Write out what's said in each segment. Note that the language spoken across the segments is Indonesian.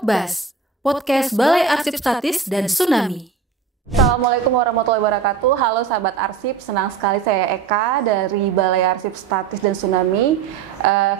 Podbas, podcast Balai Arsip Statis dan Tsunami. Assalamualaikum warahmatullahi wabarakatuh. Halo sahabat arsip, senang sekali saya Eka dari Balai Arsip Statis dan Tsunami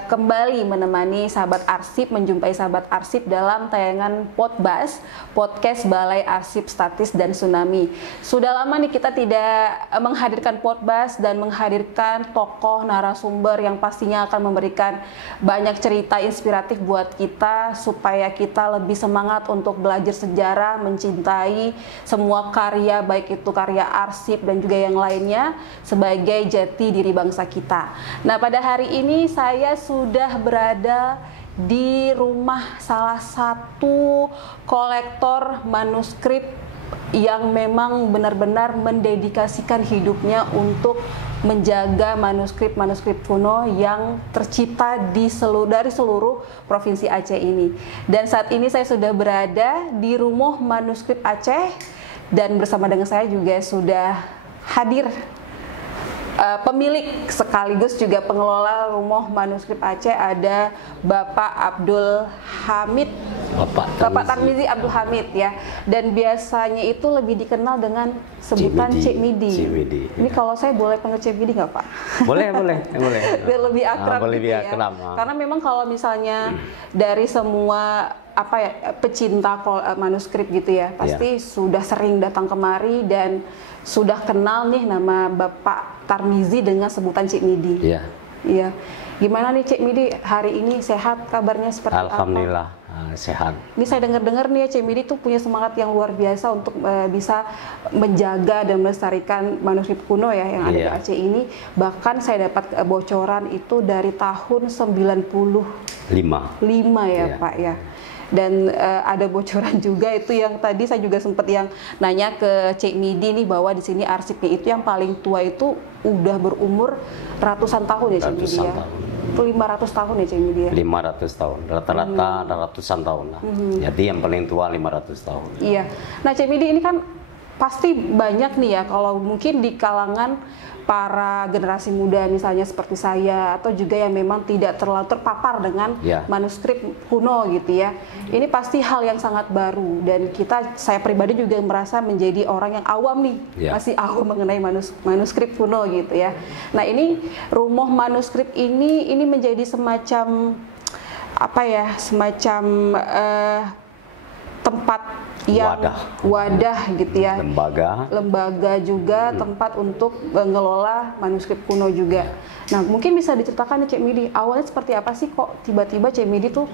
kembali menemani sahabat arsip, menjumpai sahabat arsip dalam tayangan Podbas, podcast Balai Arsip Statis dan Tsunami. Sudah lama nih kita tidak menghadirkan Podbas dan menghadirkan tokoh narasumber yang pastinya akan memberikan banyak cerita inspiratif buat kita supaya kita lebih semangat untuk belajar sejarah, mencintai semua karya, baik itu karya arsip dan juga yang lainnya sebagai jati diri bangsa kita. Nah, pada hari ini saya sudah berada di rumah salah satu kolektor manuskrip yang memang benar-benar mendedikasikan hidupnya untuk menjaga manuskrip-manuskrip kuno yang tercipta dari seluruh provinsi Aceh ini. Dan saat ini saya sudah berada di Rumah Manuskrip Aceh. Dan bersama dengan saya juga sudah hadir pemilik sekaligus juga pengelola Rumah Manuskrip Aceh, ada Bapak Abdul Hamid, Bapak Tarmizi Abdul Hamid ya. Dan biasanya itu lebih dikenal dengan sebutan Cik Midi. Ini kalau saya boleh panggil Cik Midi nggak Pak? Boleh. Biar lebih akrab lebih gitu akrab. Ya. Karena memang kalau misalnya dari semua pecinta manuskrip gitu ya, pasti sudah sering datang kemari dan sudah kenal nih nama Bapak Tarmizi dengan sebutan Cik Midi. Iya. Gimana nih Cik Midi hari ini, sehat kabarnya seperti Alhamdulillah, apa? sehat. Ini saya dengar-dengar nih ya, Cik Midi tuh punya semangat yang luar biasa untuk bisa menjaga dan melestarikan manuskrip kuno ya yang ada di Aceh ini. Bahkan saya dapat bocoran itu dari tahun 95 ya Pak ya. Dan ada bocoran juga itu yang tadi saya juga sempat yang nanya ke Cik Midi nih bahwa di sini arsipnya itu yang paling tua itu udah berumur ratusan tahun ya Cik Midi ya. Itu 500 tahun ya Cik Midi ya. 500 tahun, rata-rata ratusan tahun lah. Jadi yang paling tua 500 tahun. Iya. Nah Cik Midi ini kan pasti banyak nih ya, kalau mungkin di kalangan para generasi muda misalnya seperti saya atau juga yang memang tidak terlalu terpapar dengan manuskrip kuno gitu ya. Ini pasti hal yang sangat baru dan saya pribadi juga merasa menjadi orang yang awam nih, masih awam mengenai manuskrip kuno gitu ya. Nah, ini Rumah Manuskrip ini menjadi semacam tempat yang wadah gitu ya, lembaga juga tempat untuk mengelola manuskrip kuno juga. Nah, mungkin bisa diceritakan nih Cik Midi, awalnya seperti apa sih kok tiba-tiba Cik Midi tuh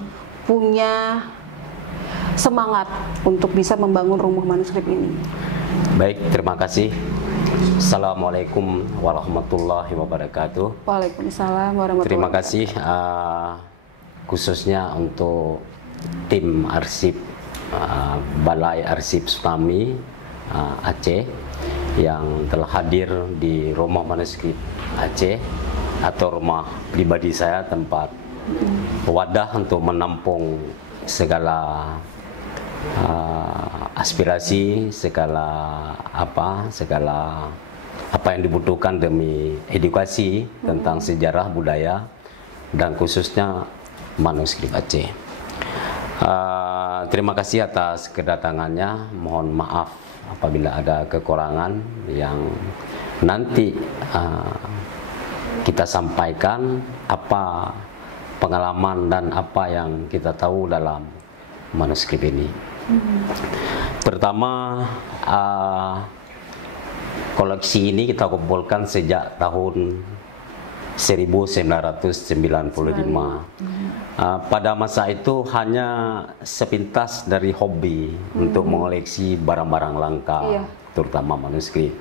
punya semangat untuk bisa membangun Rumah Manuskrip ini? Baik, terima kasih. Assalamualaikum warahmatullahi wabarakatuh. Waalaikumsalam warahmatullahi wabarakatuh. Terima kasih khususnya untuk tim arsip Balai Arsip Tsunami Aceh yang telah hadir di Rumah Manuskrip Aceh atau rumah pribadi saya, tempat wadah untuk menampung segala aspirasi, segala apa yang dibutuhkan demi edukasi tentang sejarah budaya dan khususnya manuskrip Aceh. Terima kasih atas kedatangannya. Mohon maaf apabila ada kekurangan yang nanti kita sampaikan apa pengalaman dan apa yang kita tahu dalam manuskrip ini. Pertama, koleksi ini kita kumpulkan sejak tahun 1995. Pada masa itu hanya sepintas dari hobi untuk mengoleksi barang-barang langka, terutama manuskrip.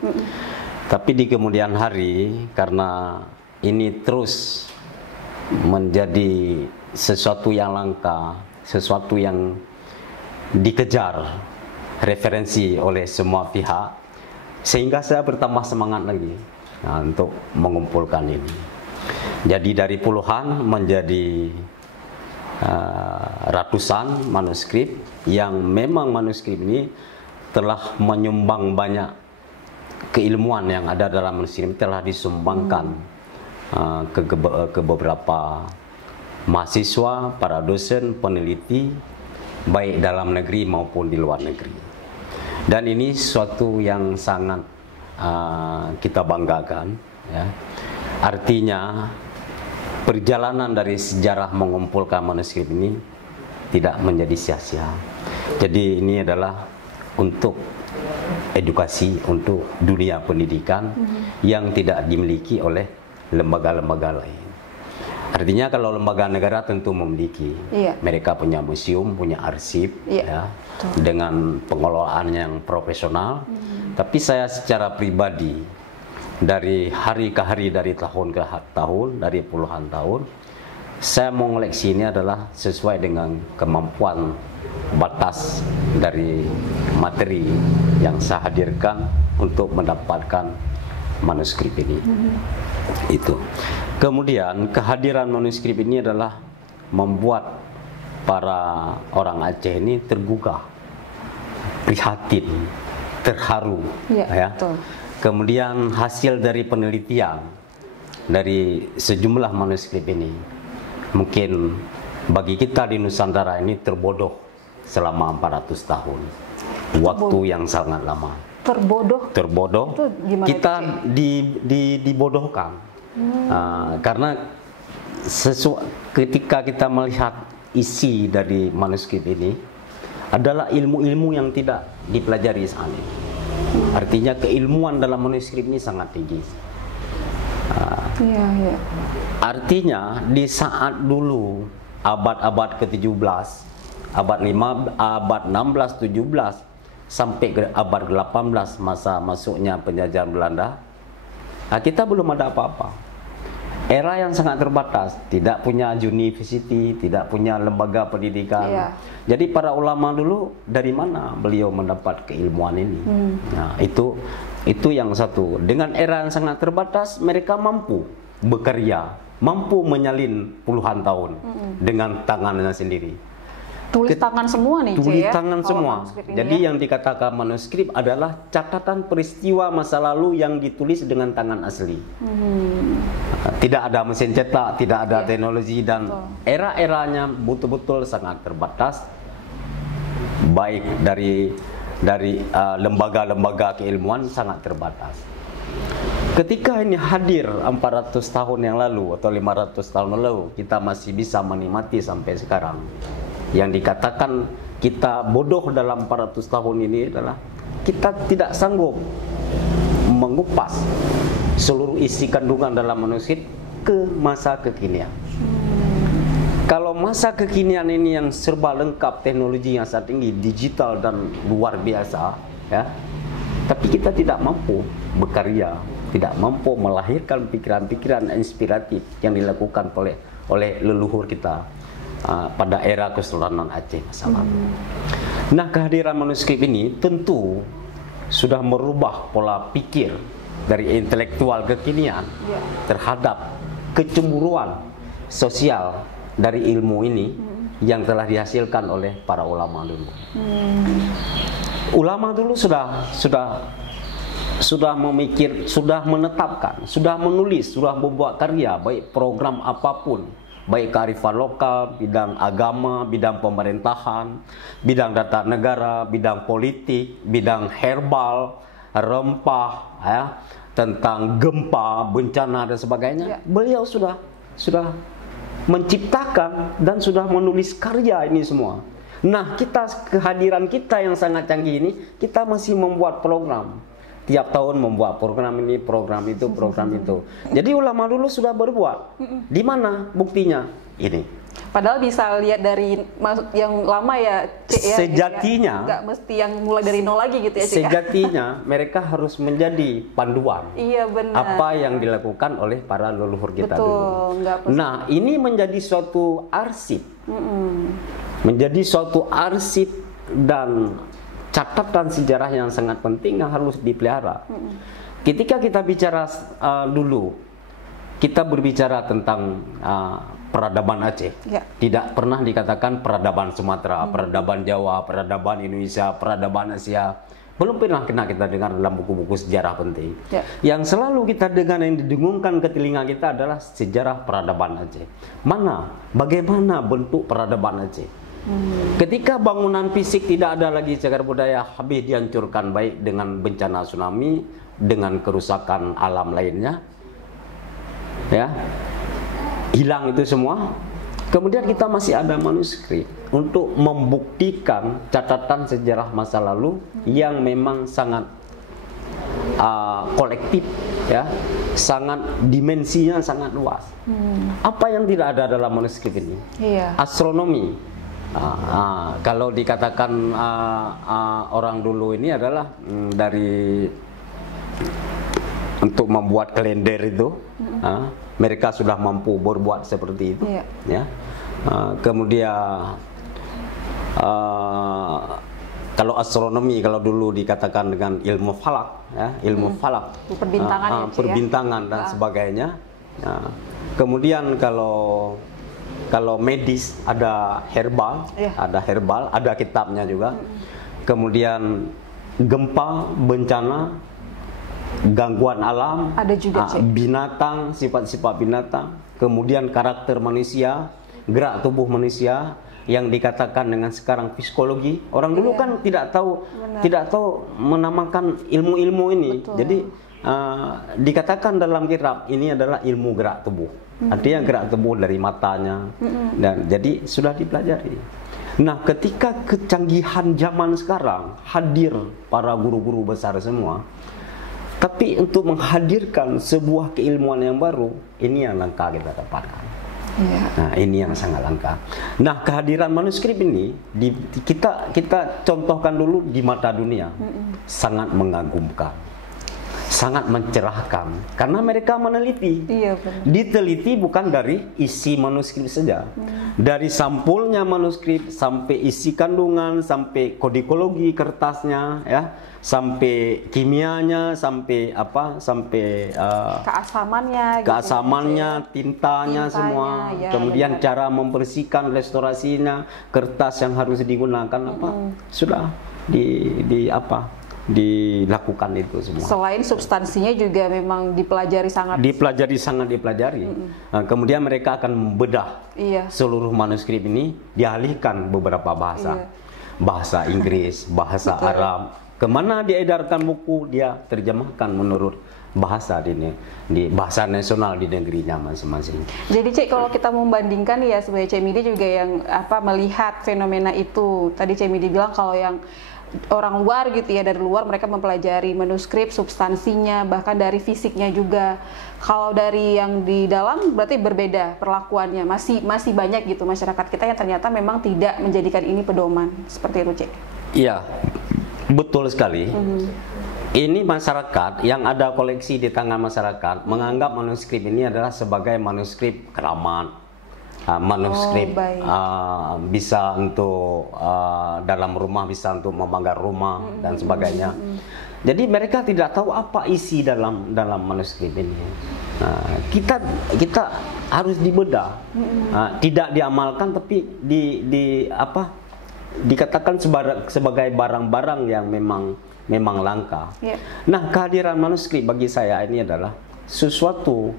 Tapi di kemudian hari, karena ini terus menjadi sesuatu yang langka, sesuatu yang dikejar referensi oleh semua pihak, sehingga saya bertambah semangat lagi untuk mengumpulkan ini. Jadi dari puluhan menjadi ratusan manuskrip yang memang manuskrip ini telah menyumbang banyak keilmuan yang ada dalam manuskrip, telah disumbangkan ke beberapa mahasiswa, para dosen, peneliti baik dalam negeri maupun di luar negeri. Dan ini suatu yang sangat kita banggakan, ya. Artinya perjalanan dari sejarah mengumpulkan manuskrip ini tidak menjadi sia-sia. Jadi ini adalah untuk edukasi, untuk dunia pendidikan yang tidak dimiliki oleh lembaga-lembaga lain. Artinya kalau lembaga negara tentu memiliki, mereka punya museum, punya arsip, ya, dengan pengelolaan yang profesional. Tapi saya secara pribadi, dari hari ke hari, dari tahun ke tahun, dari puluhan tahun, saya mengoleksi ini adalah sesuai dengan kemampuan batas dari materi yang saya hadirkan untuk mendapatkan manuskrip ini. Itu. Kemudian kehadiran manuskrip ini adalah membuat para orang Aceh ini tergugah, prihatin, terharu, ya. Kemudian hasil dari penelitian dari sejumlah manuskrip ini, mungkin bagi kita di Nusantara ini terbodoh selama 400 tahun, waktu yang sangat lama. Terbodoh. Kita dibodohkan karena ketika kita melihat isi dari manuskrip ini adalah ilmu-ilmu yang tidak dipelajari saat ini. Artinya keilmuan dalam manuskrip ini sangat tinggi. Artinya di saat dulu abad-abad ke-17, abad 16, 17 sampai ke abad ke-18 masa masuknya penjajahan Belanda, kita belum ada apa-apa. Era yang sangat terbatas, tidak punya university, tidak punya lembaga pendidikan. Jadi para ulama dulu dari mana beliau mendapat keilmuan ini? Nah, itu yang satu. Dengan era yang sangat terbatas, mereka mampu bekerja, mampu menyalin puluhan tahun dengan tangannya sendiri. Tulis tangan semua nih, tulis tangan semua. Jadi yang dikatakan manuskrip adalah catatan peristiwa masa lalu yang ditulis dengan tangan asli. Tidak ada mesin cetak, tidak ada teknologi, dan era-eranya betul-betul sangat terbatas. Baik dari lembaga-lembaga keilmuan sangat terbatas. Ketika ini hadir 400 tahun yang lalu atau 500 tahun lalu, kita masih bisa menikmati sampai sekarang. Yang dikatakan kita bodoh dalam 400 tahun ini adalah kita tidak sanggup mengupas seluruh isi kandungan dalam manuskrip ke masa kekinian. Kalau masa kekinian ini yang serba lengkap, teknologi yang sangat tinggi, digital dan luar biasa, ya, tapi kita tidak mampu berkarya, tidak mampu melahirkan pikiran-pikiran inspiratif yang dilakukan oleh leluhur kita pada era Kesultanan Aceh masa lalu. Nah, kehadiran manuskrip ini tentu sudah merubah pola pikir dari intelektual kekinian terhadap kecemburuan sosial dari ilmu ini yang telah dihasilkan oleh para ulama dulu. Ulama dulu sudah memikir, sudah menetapkan, sudah menulis, sudah membuat karya, baik program apapun, baik kearifan lokal, bidang agama, bidang pemerintahan, bidang data negara, bidang politik, bidang herbal, rempah, ya, tentang gempa, bencana dan sebagainya. Beliau sudah menciptakan dan sudah menulis karya ini semua. Nah, kehadiran kita yang sangat canggih ini, kita masih membuat program. Tiap tahun membuat program ini, program itu, program itu. Jadi ulama dulu sudah berbuat. Di mana buktinya? Ini. Padahal bisa lihat dari yang lama ya, Cik, ya. Sejatinya. Nggak mesti yang mulai dari nol lagi gitu ya, Cik. Sejatinya mereka harus menjadi panduan. Iya, benar. Apa yang dilakukan oleh para leluhur kita dulu. Nah, ini menjadi suatu arsip. Menjadi suatu arsip dan catatan sejarah yang sangat penting yang harus dipelihara. Ketika kita bicara dulu, kita berbicara tentang peradaban Aceh. Tidak pernah dikatakan peradaban Sumatera, peradaban Jawa, peradaban Indonesia, peradaban Asia. Belum pernah kita dengar dalam buku-buku sejarah penting. Yang selalu kita dengar yang didengungkan ke telinga kita adalah sejarah peradaban Aceh. Bagaimana bentuk peradaban Aceh? Ketika bangunan fisik tidak ada lagi, cagar budaya habis dihancurkan, baik dengan bencana tsunami, dengan kerusakan alam lainnya, ya, hilang itu semua. Kemudian kita masih ada manuskrip untuk membuktikan catatan sejarah masa lalu yang memang sangat kolektif, ya, sangat dimensinya sangat luas. Apa yang tidak ada dalam manuskrip ini? Iya. Astronomi. Kalau dikatakan orang dulu ini adalah dari untuk membuat kalender itu, mereka sudah mampu berbuat seperti itu. Iya. Ya. Kemudian kalau astronomi, kalau dulu dikatakan dengan ilmu falak, ya, ilmu falak, perbintangan, ya, perbintangan dan sebagainya. Nah, kemudian kalau medis ada herbal, ada kitabnya juga. Kemudian gempa, bencana, gangguan alam, ada juga, binatang, sifat-sifat binatang, kemudian karakter manusia, gerak tubuh manusia, yang dikatakan dengan sekarang psikologi. Orang dulu kan tidak tahu menamakan ilmu-ilmu ini. Betul. Jadi dikatakan dalam kitab ini adalah ilmu gerak tubuh. Artinya gerak tubuh dari matanya, dan jadi sudah dipelajari. Nah, ketika kecanggihan zaman sekarang hadir para guru-guru besar semua, tapi untuk menghadirkan sebuah keilmuan yang baru, ini yang langka kita dapatkan. Nah, ini yang sangat langka. Nah, kehadiran manuskrip ini kita contohkan dulu di mata dunia, sangat mengagumkan, sangat mencerahkan, karena mereka meneliti. Iya, benar. Diteliti bukan dari isi manuskrip saja, dari sampulnya manuskrip sampai isi kandungan, sampai kodikologi kertasnya, ya, sampai kimianya, sampai keasamannya, tintanya semua, ya, benar. Cara membersihkan, restorasinya, kertas yang harus digunakan sudah dilakukan itu semua. Selain substansinya juga memang dipelajari sangat. Nah, kemudian mereka akan membedah seluruh manuskrip ini, dialihkan beberapa bahasa, bahasa Inggris, bahasa Arab. Kemana diedarkan buku, dia terjemahkan menurut bahasa di bahasa nasional di negerinya masing-masing. Jadi Cik, kalau kita membandingkan ya, sebagai Cik Midi juga yang melihat fenomena itu. Tadi Cik Midi bilang kalau yang orang luar gitu ya, dari luar mereka mempelajari manuskrip, substansinya, bahkan dari fisiknya juga. Kalau dari yang di dalam berarti berbeda perlakuannya. Masih banyak gitu masyarakat kita yang ternyata memang tidak menjadikan ini pedoman. Seperti itu, Cik. Iya. Betul sekali. Ini masyarakat yang ada koleksi di tangan masyarakat menganggap manuskrip ini adalah sebagai manuskrip keramat, manuskrip bisa untuk dalam rumah, bisa untuk membanggar rumah dan sebagainya. Jadi mereka tidak tahu apa isi dalam manuskrip ini. Nah, kita harus dibedah, tidak diamalkan, tapi dikatakan sebagai barang-barang yang memang langka. Nah, kehadiran manuskrip bagi saya ini adalah sesuatu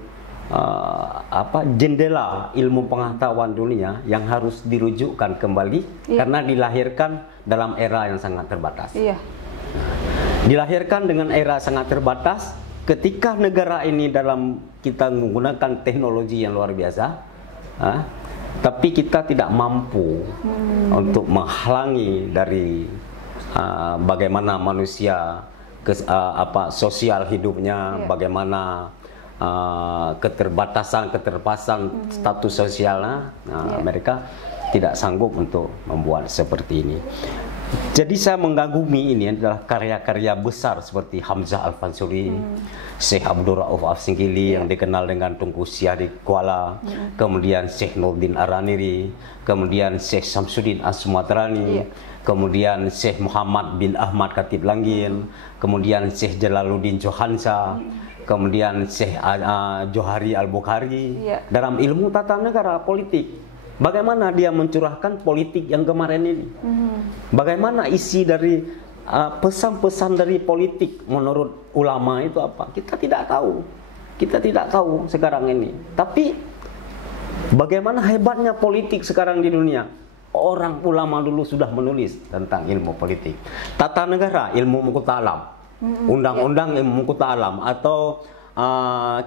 jendela ilmu pengetahuan dunia yang harus dirujukkan kembali, karena dilahirkan dalam era yang sangat terbatas. Dilahirkan dengan era sangat terbatas ketika negara ini kita menggunakan teknologi yang luar biasa, tapi kita tidak mampu untuk menghalangi dari bagaimana manusia sosial hidupnya, bagaimana keterbatasan status sosialnya. Mereka tidak sanggup untuk membuat seperti ini. Jadi saya mengagumi ini adalah karya-karya besar seperti Hamzah Al-Fansuri, Syekh Abdul Rauf Af-Singkili yang dikenal dengan Tunku Syah di Kuala, kemudian Syekh Nurdin Araniri, kemudian Syekh Samsudin As-Sumatrani, kemudian Syekh Muhammad bin Ahmad Khatib Langgin, kemudian Syekh Jalaluddin Johansa, kemudian Syekh Johari Al-Bukhari. Dalam ilmu tata negara politik, bagaimana dia mencurahkan politik yang kemarin ini? Bagaimana isi dari pesan-pesan dari politik menurut ulama itu apa? Kita tidak tahu. Kita tidak tahu sekarang ini. Tapi bagaimana hebatnya politik sekarang di dunia? orang ulama dulu sudah menulis tentang ilmu politik. Tata negara, ilmu muka alam. Undang-undang ilmu muka alam atau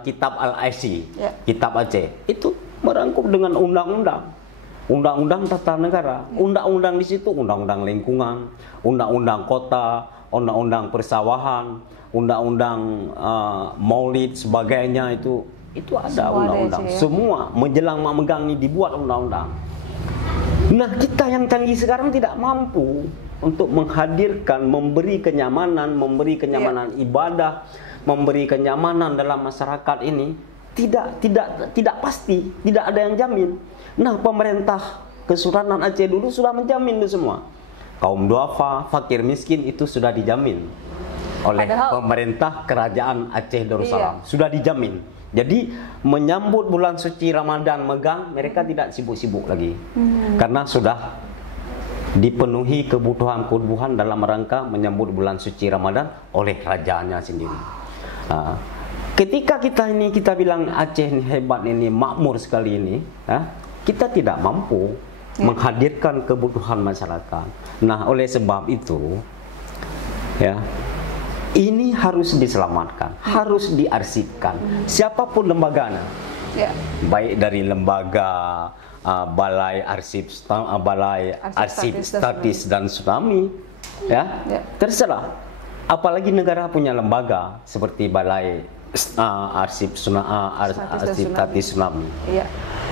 kitab Al-Aisi, kitab Aceh. Itu merangkum dengan undang-undang. Undang-undang tata negara. Undang-undang di situ, undang-undang lingkungan, undang-undang kota, undang-undang persawahan, undang-undang maulid sebagainya itu ada undang-undang. Semua menjelang memegang ini dibuat undang-undang. Nah, kita yang canggih sekarang tidak mampu untuk menghadirkan, memberi kenyamanan ibadah, memberi kenyamanan dalam masyarakat ini. Tidak pasti, tidak ada yang jamin. Nah, pemerintah Kesultanan Aceh dulu sudah menjamin itu semua. Kaum duafa, fakir miskin itu sudah dijamin oleh pemerintah kerajaan Aceh Darussalam. Sudah dijamin. Jadi menyambut bulan suci Ramadan megang, mereka tidak sibuk-sibuk lagi. Karena sudah dipenuhi kebutuhan dalam rangka menyambut bulan suci Ramadan oleh kerajaannya sendiri. Ketika kita bilang Aceh ini hebat, ini makmur sekali ini, kita tidak mampu menghadirkan kebutuhan masyarakat. Nah, oleh sebab itu, ini harus diselamatkan, harus diarsipkan. Siapapun lembaganya, baik dari lembaga Balai Arsip Statis dan Tsunami, terserah. Apalagi negara punya lembaga seperti Balai Arsip Statis Tsunami.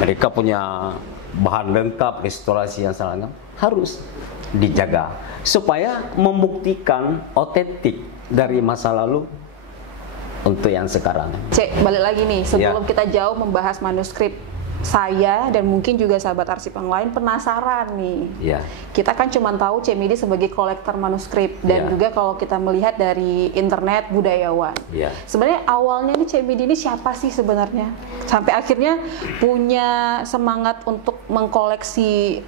Mereka punya bahan lengkap, restorasi yang sangat lengkap, harus dijaga supaya membuktikan otentik dari masa lalu untuk yang sekarang. Cek, balik lagi nih, sebelum kita jauh membahas manuskrip, saya dan mungkin juga sahabat arsip yang lain penasaran nih. Kita kan cuma tahu Cik Midi sebagai kolektor manuskrip dan juga kalau kita melihat dari internet budayawan. Sebenarnya awalnya nih Cik Midi ini siapa sih sebenarnya? Sampai akhirnya punya semangat untuk mengkoleksi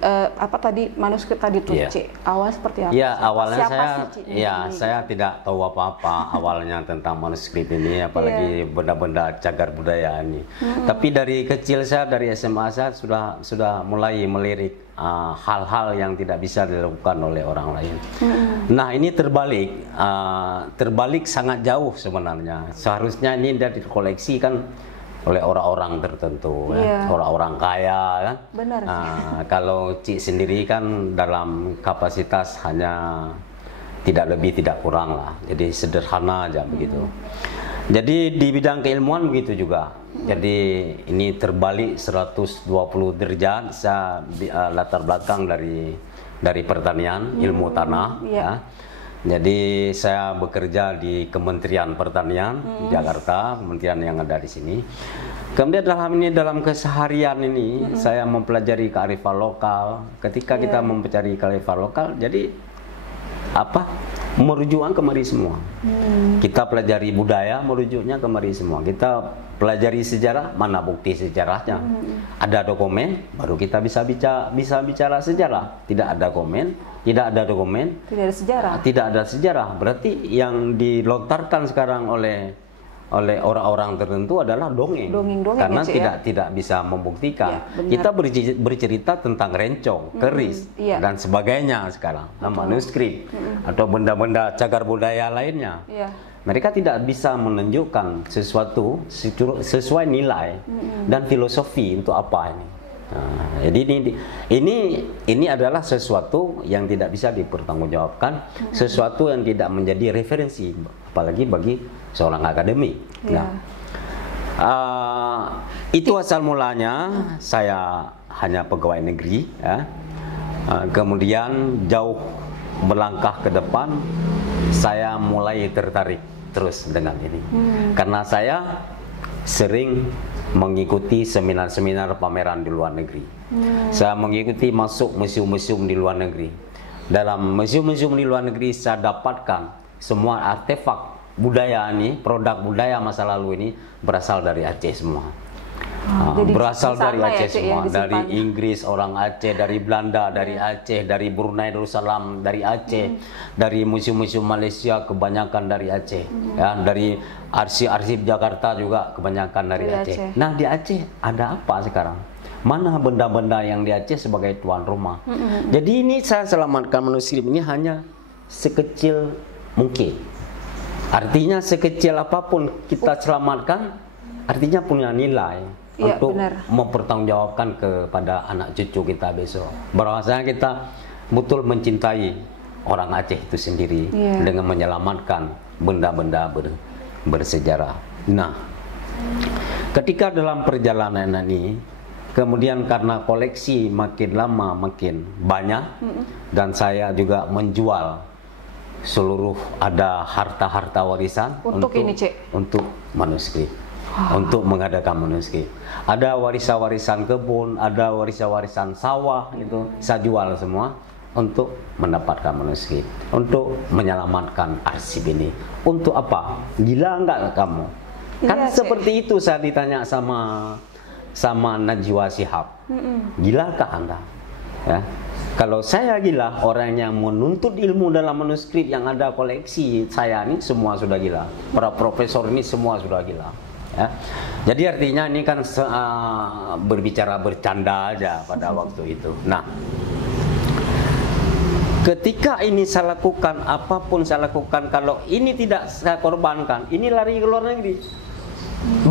manuskrip tadi tuh, Cik. Awal seperti apa? Awalnya saya tidak tahu apa-apa awalnya tentang manuskrip ini, apalagi benda-benda cagar budaya ini. Tapi dari kecil saya, dari SMA saya sudah mulai melirik hal-hal yang tidak bisa dilakukan oleh orang lain. Nah, ini terbalik sangat jauh sebenarnya. Seharusnya ini tidak dikoleksikan oleh orang-orang tertentu, orang-orang kaya, kan? Benar. Kalau Cik sendiri kan dalam kapasitas hanya tidak lebih tidak kurang lah. Jadi sederhana aja begitu. Jadi di bidang keilmuan begitu juga. Jadi ini terbalik 120 derajat. Saya latar belakang dari pertanian, ilmu tanah. Jadi saya bekerja di Kementerian Pertanian Jakarta, kementerian yang ada di sini. Kemudian dalam keseharian ini saya mempelajari kearifan lokal. Ketika kita mempelajari kearifan lokal, jadi merujuknya kemari semua. Kita pelajari budaya, merujuknya kemari semua. Kita pelajari sejarah, mana bukti sejarahnya? Ada dokumen, baru kita bisa bicara sejarah. Tidak ada dokumen, tidak ada sejarah. Berarti yang dilontarkan sekarang oleh orang-orang tertentu adalah dongeng, karena tidak bisa membuktikan. Kita bercerita tentang rencong, keris dan sebagainya sekarang, manuskrip atau benda-benda cagar budaya lainnya. Mereka tidak bisa menunjukkan sesuatu sesuai nilai dan filosofi untuk apa ini. Nah, jadi ini adalah sesuatu yang tidak bisa dipertanggungjawabkan, sesuatu yang tidak menjadi referensi, apalagi bagi seorang akademik. Itu asal mulanya. Saya hanya pegawai negeri, kemudian jauh melangkah ke depan, saya mulai tertarik terus dengan ini, karena saya sering mengikuti seminar-seminar pameran di luar negeri. Saya mengikuti masuk museum-museum di luar negeri. Dalam museum-museum di luar negeri saya dapatkan semua artefak budaya ini, produk budaya masa lalu ini berasal dari Aceh semua. Berasal dari Aceh semua, dari Inggris orang Aceh, dari Belanda dari Aceh, dari Brunei Darussalam dari Aceh, dari museum-museum Malaysia kebanyakan dari Aceh, dari arsip-arsip Jakarta juga kebanyakan dari Aceh. Nah, di Aceh ada apa sekarang? mana benda-benda yang di Aceh sebagai tuan rumah. Jadi ini saya selamatkan manuskrip ini hanya sekecil mungkin. Artinya sekecil apapun kita selamatkan, artinya punya nilai untuk mempertanggungjawabkan kepada anak cucu kita besok. Bahwasanya kita betul mencintai orang Aceh itu sendiri dengan menyelamatkan benda-benda bersejarah. Nah, ketika dalam perjalanan ini, kemudian karena koleksi makin lama makin banyak, dan saya juga menjual seluruh ada harta-harta warisan untuk ini, Cek? Untuk manuskrip, untuk mengadakan manuskrip. Ada warisan-warisan kebun, ada warisan-warisan sawah, itu saya jual semua untuk mendapatkan manuskrip, untuk menyelamatkan arsip ini. Untuk apa? Gila enggak kamu? Kan seperti itu saya ditanya sama Najwa Shihab. Gilakah Anda? Ya. Kalau saya gila, orang yang menuntut ilmu dalam manuskrip yang ada koleksi saya ini semua sudah gila. Para profesor ini semua sudah gila. Ya. Jadi artinya ini kan berbicara bercanda aja pada waktu itu. Nah, ketika ini saya lakukan, apapun saya lakukan, kalau ini tidak saya korbankan, ini lari ke luar negeri.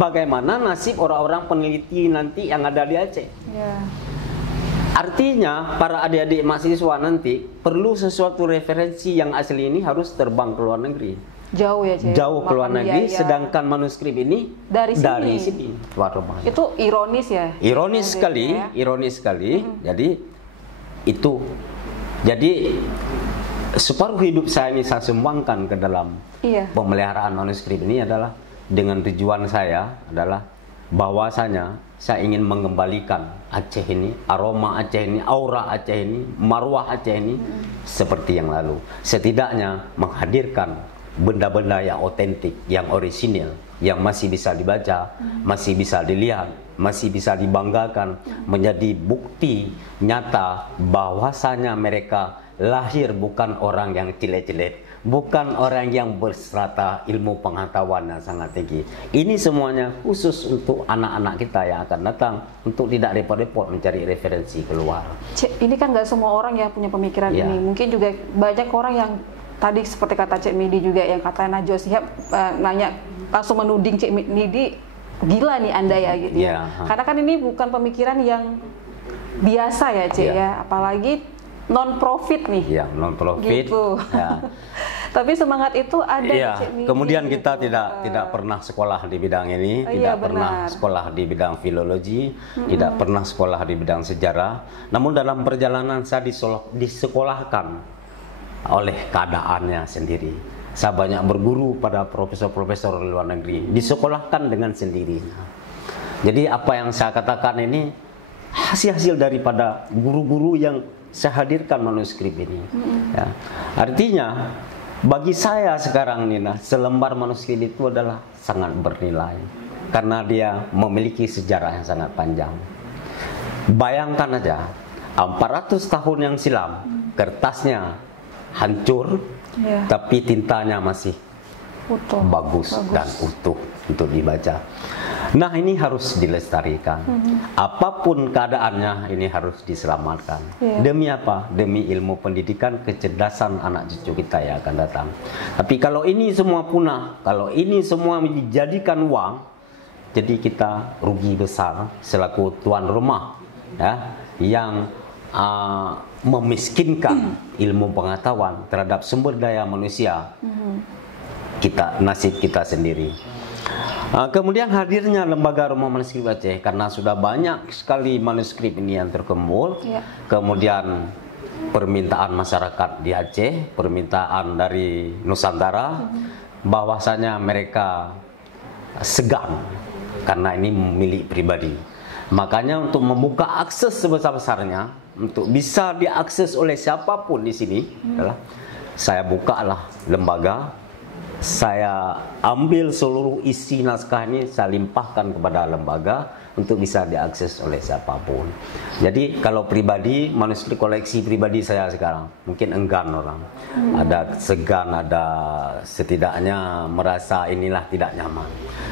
Bagaimana nasib orang-orang peneliti nanti yang ada di Aceh? Artinya para adik-adik mahasiswa nanti perlu sesuatu referensi yang asli ini harus terbang ke luar negeri. Jauh ya, Cik? Jauh ke luar negeri, sedangkan manuskrip ini dari sini. Itu ironis ya? Ironis sekali, ironis sekali. Jadi itu. Jadi separuh hidup saya ini saya sumbangkan ke dalam pemeliharaan manuskrip ini adalah dengan tujuan saya adalah bahwasanya saya ingin mengembalikan Aceh ini, aroma Aceh ini, aura Aceh ini, marwah Aceh ini seperti yang lalu. Setidaknya menghadirkan benda-benda yang otentik, yang orisinil, yang masih bisa dibaca, masih bisa dilihat, masih bisa dibanggakan, menjadi bukti nyata bahwasanya mereka lahir bukan orang yang cilet-cilet, bukan orang yang berserata ilmu pengetahuan yang sangat tinggi. Ini semuanya khusus untuk anak-anak kita yang akan datang, untuk tidak repot-repot mencari referensi keluar. Cik, ini kan nggak semua orang yang punya pemikiran ini. Mungkin juga banyak orang yang tadi seperti kata Cik Midi juga, yang kata Najwa Shihab nanya, langsung menuding Cik Midi, gila nih Anda ya gitu ya. Karena kan ini bukan pemikiran yang biasa ya, Cik ya, apalagi non-profit nih. Ya, non-profit. Gitu. Tapi semangat itu ada di Cik Midi. Kemudian kita tidak pernah sekolah di bidang ini, tidak pernah sekolah di bidang filologi, tidak pernah sekolah di bidang sejarah. Namun dalam perjalanan saya disekolahkan oleh keadaannya sendiri. Saya banyak berguru pada profesor-profesor luar negeri, disekolahkan dengan sendirinya. Jadi apa yang saya katakan ini hasil-hasil daripada guru-guru yang saya hadirkan manuskrip ini. Ya. Artinya bagi saya sekarang Nina, selembar manuskrip itu adalah sangat bernilai karena dia memiliki sejarah yang sangat panjang. Bayangkan aja, 400 tahun yang silam kertasnya hancur, tapi tintanya masih bagus dan utuh untuk dibaca. Nah, ini harus dilestarikan. Apapun keadaannya, ini harus diselamatkan. Demi apa? Demi ilmu pendidikan, kecerdasan anak cucu kita yang akan datang. Tapi kalau ini semua punah, kalau ini semua dijadikan uang, jadi kita rugi besar selaku tuan rumah, ya, yang memiskinkan ilmu pengetahuan terhadap sumber daya manusia, nasib kita sendiri. Kemudian hadirnya lembaga Rumah Manuskrip Aceh karena sudah banyak sekali manuskrip ini yang terkumpul. Kemudian permintaan masyarakat di Aceh, permintaan dari Nusantara, bahwasanya mereka segan karena ini milik pribadi. Makanya untuk membuka akses sebesar-besarnya, untuk bisa diakses oleh siapapun di sini, adalah saya bukalah lembaga, saya ambil seluruh isi naskah ini, saya limpahkan kepada lembaga untuk bisa diakses oleh siapapun. Jadi kalau pribadi, manuskrip koleksi pribadi saya sekarang, mungkin enggan orang, ada segan, ada setidaknya merasa inilah tidak nyaman.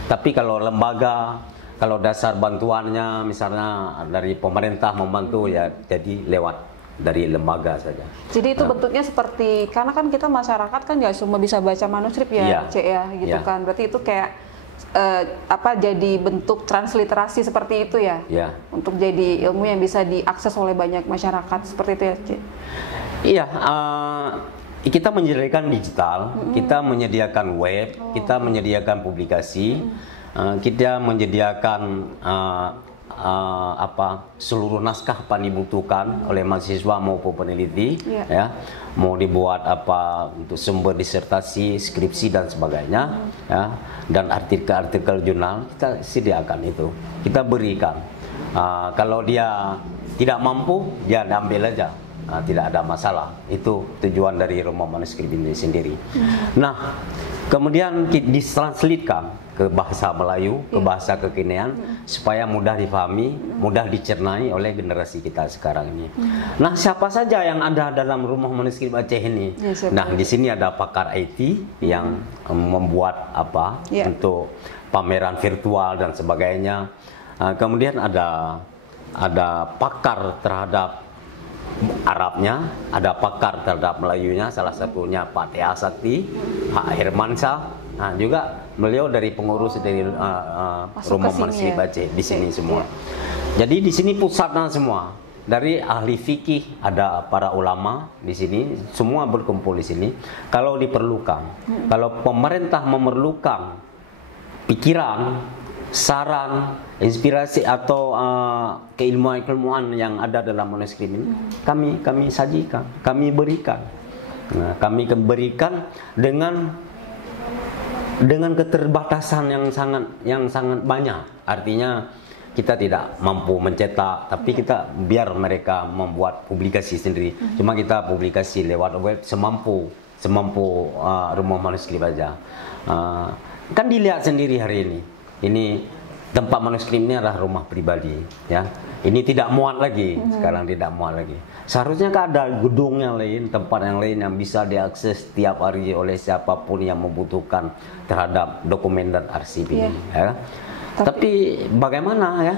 Tapi kalau lembaga kalau dasar bantuannya misalnya dari pemerintah membantu ya jadi lewat dari lembaga saja. Jadi itu bentuknya seperti, karena kan kita masyarakat kan nggak semua bisa baca manuskrip ya, Cek ya, gitu kan. Berarti itu kayak jadi bentuk transliterasi seperti itu ya, untuk jadi ilmu yang bisa diakses oleh banyak masyarakat seperti itu ya, Cek. Iya, kita menyediakan digital, kita menyediakan web, kita menyediakan publikasi, kita menyediakan seluruh naskah apa dibutuhkan oleh mahasiswa maupun peneliti, ya, mau dibuat apa untuk sumber disertasi, skripsi dan sebagainya, ya, dan artikel-artikel jurnal kita sediakan itu, kita berikan. Kalau dia tidak mampu, dia ambil aja. Tidak ada masalah. Itu tujuan dari Rumah Manuskrip ini sendiri. Nah, kemudian ditranslatekan ke bahasa Melayu, ke bahasa kekinian, supaya mudah difahami, mudah dicernai oleh generasi kita sekarang ini. Nah, siapa saja yang ada dalam Rumah Manuskrip Aceh ini? Nah, di sini ada pakar IT yang membuat untuk pameran virtual dan sebagainya. Kemudian ada pakar terhadap Arabnya, ada pakar terhadap Melayunya, salah satunya Pak Tia Sakti, Pak Hermansyah. Nah, juga beliau dari pengurus dari Rumah Manuskrip Aceh di sini semua. Jadi di sini pusatnya semua. Dari ahli fikih, ada para ulama di sini, semua berkumpul di sini. Kalau diperlukan, kalau pemerintah memerlukan pikiran, saran, inspirasi atau keilmuan-keilmuan yang ada dalam manuskrip ini, kami sajikan, kami berikan. Nah, kami berikan dengan keterbatasan yang sangat banyak. Artinya kita tidak mampu mencetak, tapi kita biar mereka membuat publikasi sendiri. Cuma kita publikasi lewat web semampu Rumah Manuskrip aja. Kan dilihat sendiri hari ini. Ini tempat manuskrip ini adalah rumah pribadi, ya. Ini tidak muat lagi, sekarang tidak muat lagi. Seharusnya kan ada gedung yang lain, tempat yang lain yang bisa diakses tiap hari oleh siapapun yang membutuhkan terhadap dokumen dan arsip ini, ya. Tapi bagaimana ya?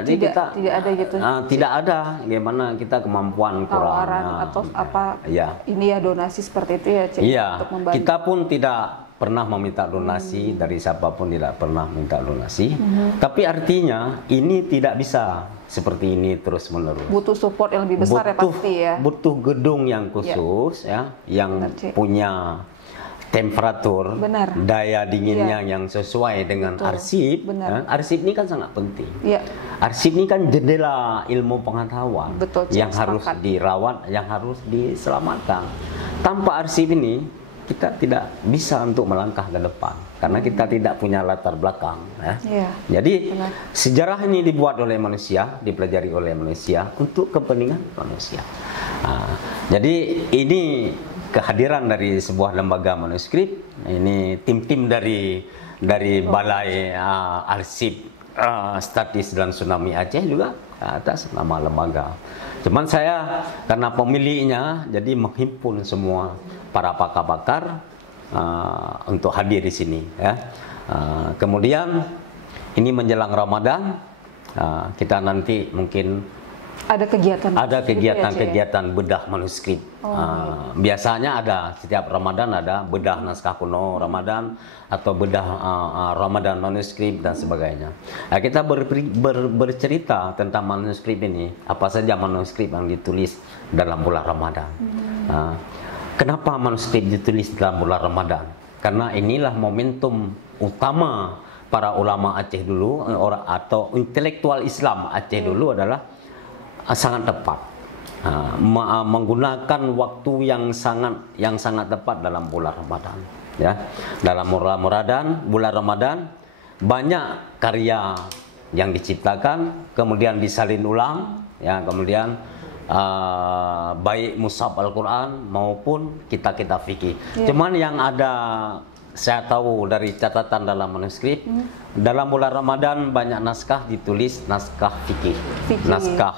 Jadi kita tidak ada gitu. Tidak ada. Bagaimana kita kemampuan kurang atau apa? Ini ya donasi seperti itu ya, Cik, untuk membantu. Kita pun tidak pernah meminta donasi dari siapapun, tidak pernah minta donasi. Tapi artinya ini tidak bisa seperti ini terus menerus. Butuh support yang lebih besar ya pasti ya. Butuh gedung yang khusus yang punya temperatur, daya dinginnya yang sesuai dengan arsip. Arsip ini kan sangat penting. Arsip ini kan jendela ilmu pengetahuan yang harus dirawat, yang harus diselamatkan. Tanpa arsip ini kita tidak bisa untuk melangkah ke depan karena kita tidak punya latar belakang, ya. Jadi sejarah ini dibuat oleh manusia, dipelajari oleh manusia untuk kepentingan manusia. Jadi ini kehadiran dari sebuah lembaga manuskrip, ini tim-tim dari Balai Arsip Statis dan Tsunami Aceh juga atas nama lembaga. Cuman saya karena pemiliknya jadi menghimpun semua para pakar-pakar untuk hadir di sini, ya. Kemudian ini menjelang Ramadan, kita nanti mungkin ada kegiatan bedah manuskrip. Biasanya ada setiap Ramadan ada bedah naskah kuno Ramadan atau bedah Ramadan manuskrip dan sebagainya. Nah, kita bercerita tentang manuskrip ini, apa saja manuskrip yang ditulis dalam bulan Ramadan. Kenapa manuskrip ditulis dalam bulan Ramadan? Karena inilah momentum utama para ulama Aceh dulu atau intelektual Islam Aceh dulu adalah sangat tepat, menggunakan waktu yang sangat tepat dalam bulan Ramadan, ya. Dalam bulan Ramadan banyak karya yang diciptakan, kemudian disalin ulang, ya, kemudian baik mushaf Al-Quran maupun kitab-kitab fikih. Cuman yang ada saya tahu dari catatan dalam manuskrip, dalam bulan Ramadan banyak naskah ditulis naskah fikih, naskah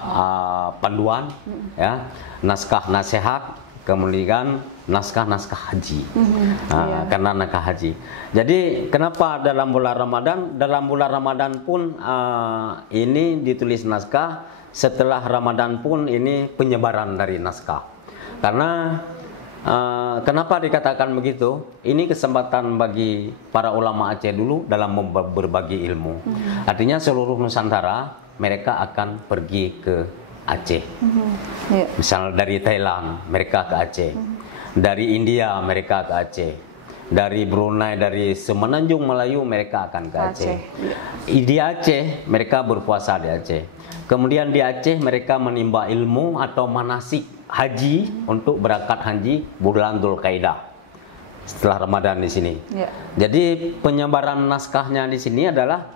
panduan, ya, naskah nasihat, kemudian naskah-naskah haji. Karena naskah haji. Jadi kenapa dalam bulan Ramadan? Dalam bulan Ramadan pun ini ditulis naskah, setelah Ramadan pun ini penyebaran dari naskah. Karena kenapa dikatakan begitu? Ini kesempatan bagi para ulama Aceh dulu dalam berbagi ilmu. Artinya seluruh Nusantara mereka akan pergi ke Aceh. Misal dari Thailand mereka ke Aceh, dari India mereka ke Aceh, dari Brunei, dari Semenanjung Melayu mereka akan ke Aceh. Di Aceh mereka berpuasa di Aceh. Kemudian di Aceh mereka menimba ilmu atau manasik haji untuk berangkat haji bulan Dzulqa'dah setelah Ramadan di sini. Jadi penyebaran naskahnya di sini adalah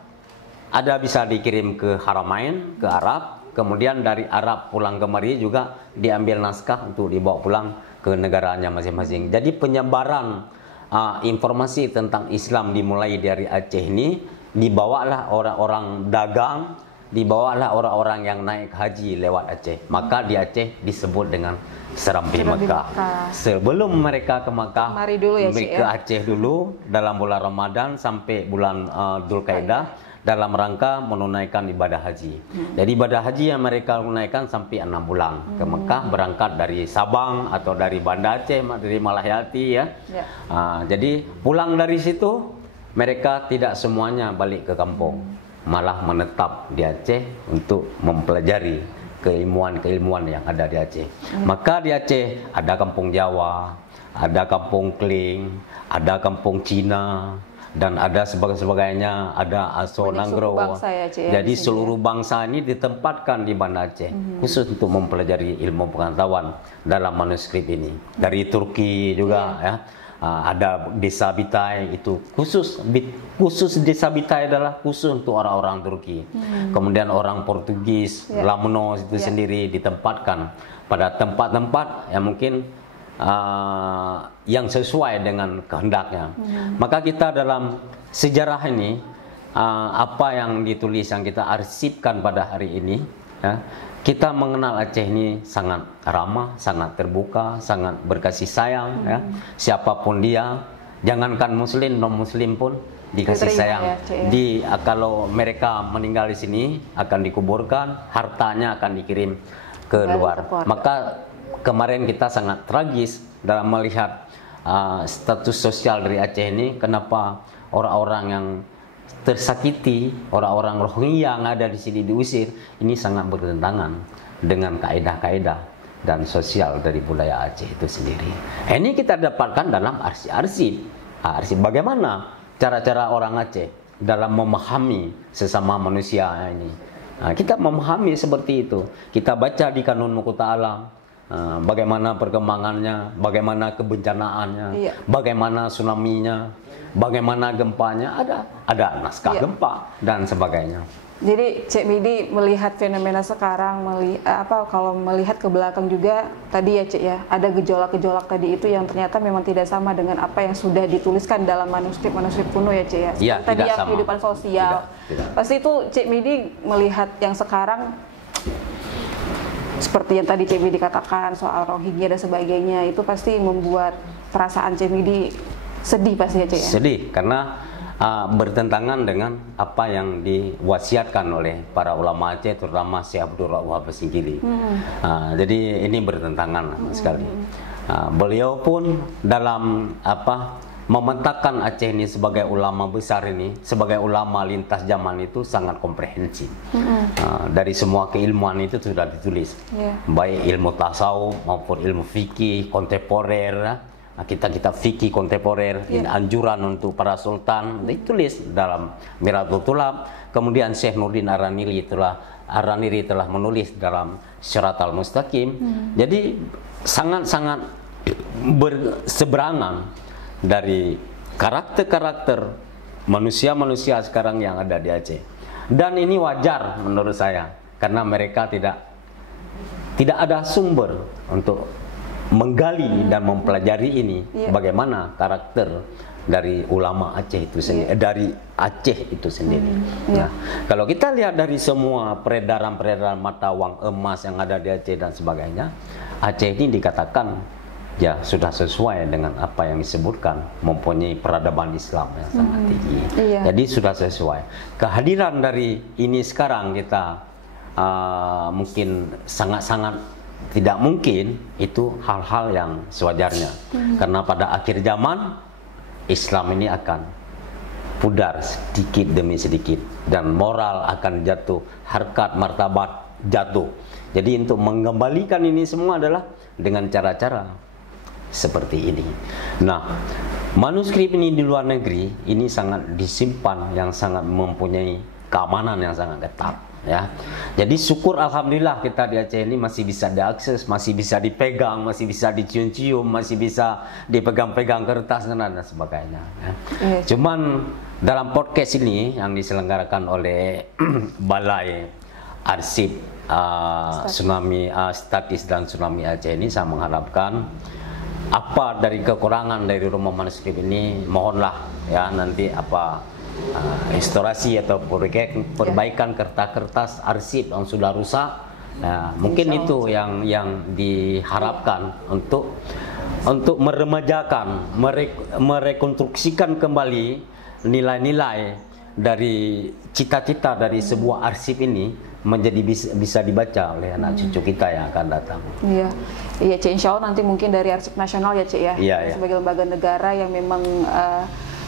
ada bisa dikirim ke Haramain, ke Arab. Kemudian dari Arab pulang kemari juga diambil naskah untuk dibawa pulang ke negaranya masing-masing. Jadi penyebaran informasi tentang Islam dimulai dari Aceh ini, dibawalah orang-orang dagang, dibawalah orang-orang yang naik haji lewat Aceh. Maka di Aceh disebut dengan Serambi Mekah. Sebelum mereka ke Mekah, mereka ke Aceh dulu dalam bulan Ramadan sampai bulan Dzulqa'dah dalam rangka menunaikan ibadah haji. Jadi ibadah haji yang mereka tunaikan sampai 6 bulan. Ke Mekah berangkat dari Sabang atau dari Banda Aceh, dari Malayati ya. Jadi pulang dari situ mereka tidak semuanya balik ke kampung, malah menetap di Aceh untuk mempelajari keilmuan-keilmuan yang ada di Aceh. Maka di Aceh ada kampung Jawa, ada kampung Kling, ada kampung Cina, dan ada sebagainya, ada Aso Nanggro. Jadi seluruh bangsa ini ditempatkan di Banda Aceh khusus untuk mempelajari ilmu pengetahuan dalam manuskrip ini. Dari Turki juga ya. Ada desa Bitai itu khusus desa Bitai adalah khusus untuk orang-orang Turki. Kemudian orang Portugis, Lamno itu sendiri ditempatkan pada tempat-tempat yang mungkin yang sesuai dengan kehendaknya. Maka kita dalam sejarah ini apa yang ditulis, yang kita arsipkan pada hari ini ya, kita mengenal Aceh ini sangat ramah, sangat terbuka, sangat berkasih sayang ya. Siapapun dia, jangankan muslim, non muslim pun dikasih sayang. Kalau mereka meninggal di sini akan dikuburkan, hartanya akan dikirim ke luar. Maka kemarin kita sangat tragis dalam melihat status sosial dari Aceh ini. Kenapa orang-orang yang tersakiti, orang-orang Rohingya yang ada di sini diusir, ini sangat bertentangan dengan kaedah-kaedah dan sosial dari budaya Aceh itu sendiri. Ini kita dapatkan dalam arsip-arsip. Bagaimana cara-cara orang Aceh dalam memahami sesama manusia ini. Kita memahami seperti itu. Kita baca di Kanun Muqta Alam, bagaimana perkembangannya, bagaimana kebencanaannya, bagaimana tsunami-nya, bagaimana gempanya, ada naskah gempa dan sebagainya. Jadi Cik Midi melihat fenomena sekarang, kalau melihat ke belakang juga tadi ya Cik ya, ada gejolak-gejolak tadi itu yang ternyata memang tidak sama dengan apa yang sudah dituliskan dalam manuskrip kuno ya Cik ya. Tadi yang sama. Kehidupan sosial. Tidak. Pasti itu Cik Midi melihat yang sekarang seperti yang tadi Cik Midi katakan soal Rohingya dan sebagainya, itu pasti membuat perasaan Cik Midi sedih pasti ya Cik ya. Sedih karena bertentangan dengan apa yang diwasiatkan oleh para ulama Aceh, terutama Syekh Abdul Wahab Singkili. Jadi ini bertentangan sekali. Beliau pun dalam memetakan Aceh ini sebagai ulama besar ini, sebagai ulama lintas zaman itu sangat komprehensif. Dari semua keilmuan itu sudah ditulis, baik ilmu tasawuf maupun ilmu fikih kontemporer. Kita fikih kontemporer, ini anjuran untuk para sultan, ditulis dalam Miratul Tulab. Kemudian Syekh Nurdin Araniri telah menulis dalam Syiratal Mustaqim. Jadi sangat-sangat berseberangan dari karakter-karakter manusia-manusia sekarang yang ada di Aceh. Dan ini wajar menurut saya, karena mereka tidak ada sumber untuk menggali dan mempelajari ini, bagaimana karakter dari ulama Aceh itu sendiri, dari Aceh itu sendiri. Nah, kalau kita lihat dari semua peredaran mata uang emas yang ada di Aceh dan sebagainya, Aceh ini dikatakan ya sudah sesuai dengan apa yang disebutkan, mempunyai peradaban Islam yang sangat tinggi. Jadi sudah sesuai. Kehadiran dari ini sekarang kita mungkin sangat-sangat tidak mungkin, itu hal-hal yang sewajarnya. Karena pada akhir zaman Islam ini akan pudar sedikit demi sedikit dan moral akan jatuh, harkat martabat jatuh. Jadi untuk mengembalikan ini semua adalah dengan cara-cara seperti ini. Nah, manuskrip ini di luar negeri ini sangat disimpan, yang sangat mempunyai keamanan yang sangat ketat, ya. Jadi syukur alhamdulillah kita di Aceh ini masih bisa diakses, masih bisa dipegang, masih bisa dicium-cium, masih bisa dipegang-pegang kertas dan sebagainya, ya. Cuman dalam podcast ini yang diselenggarakan oleh Balai Arsip Tsunami Statis dan Tsunami Aceh ini, saya mengharapkan apa dari kekurangan dari rumah manuskrip ini, mohonlah ya nanti apa restorasi atau perbaikan kertas-kertas arsip yang sudah rusak. Nah, mungkin itu yang diharapkan untuk meremajakan, merekonstruksikan kembali nilai-nilai dari cita-cita dari sebuah arsip ini menjadi bisa dibaca oleh anak cucu kita yang akan datang. Iya, iya, Cik. Insya Allah nanti mungkin dari Arsip Nasional ya, Cik, ya. Iya, sebagai lembaga negara yang memang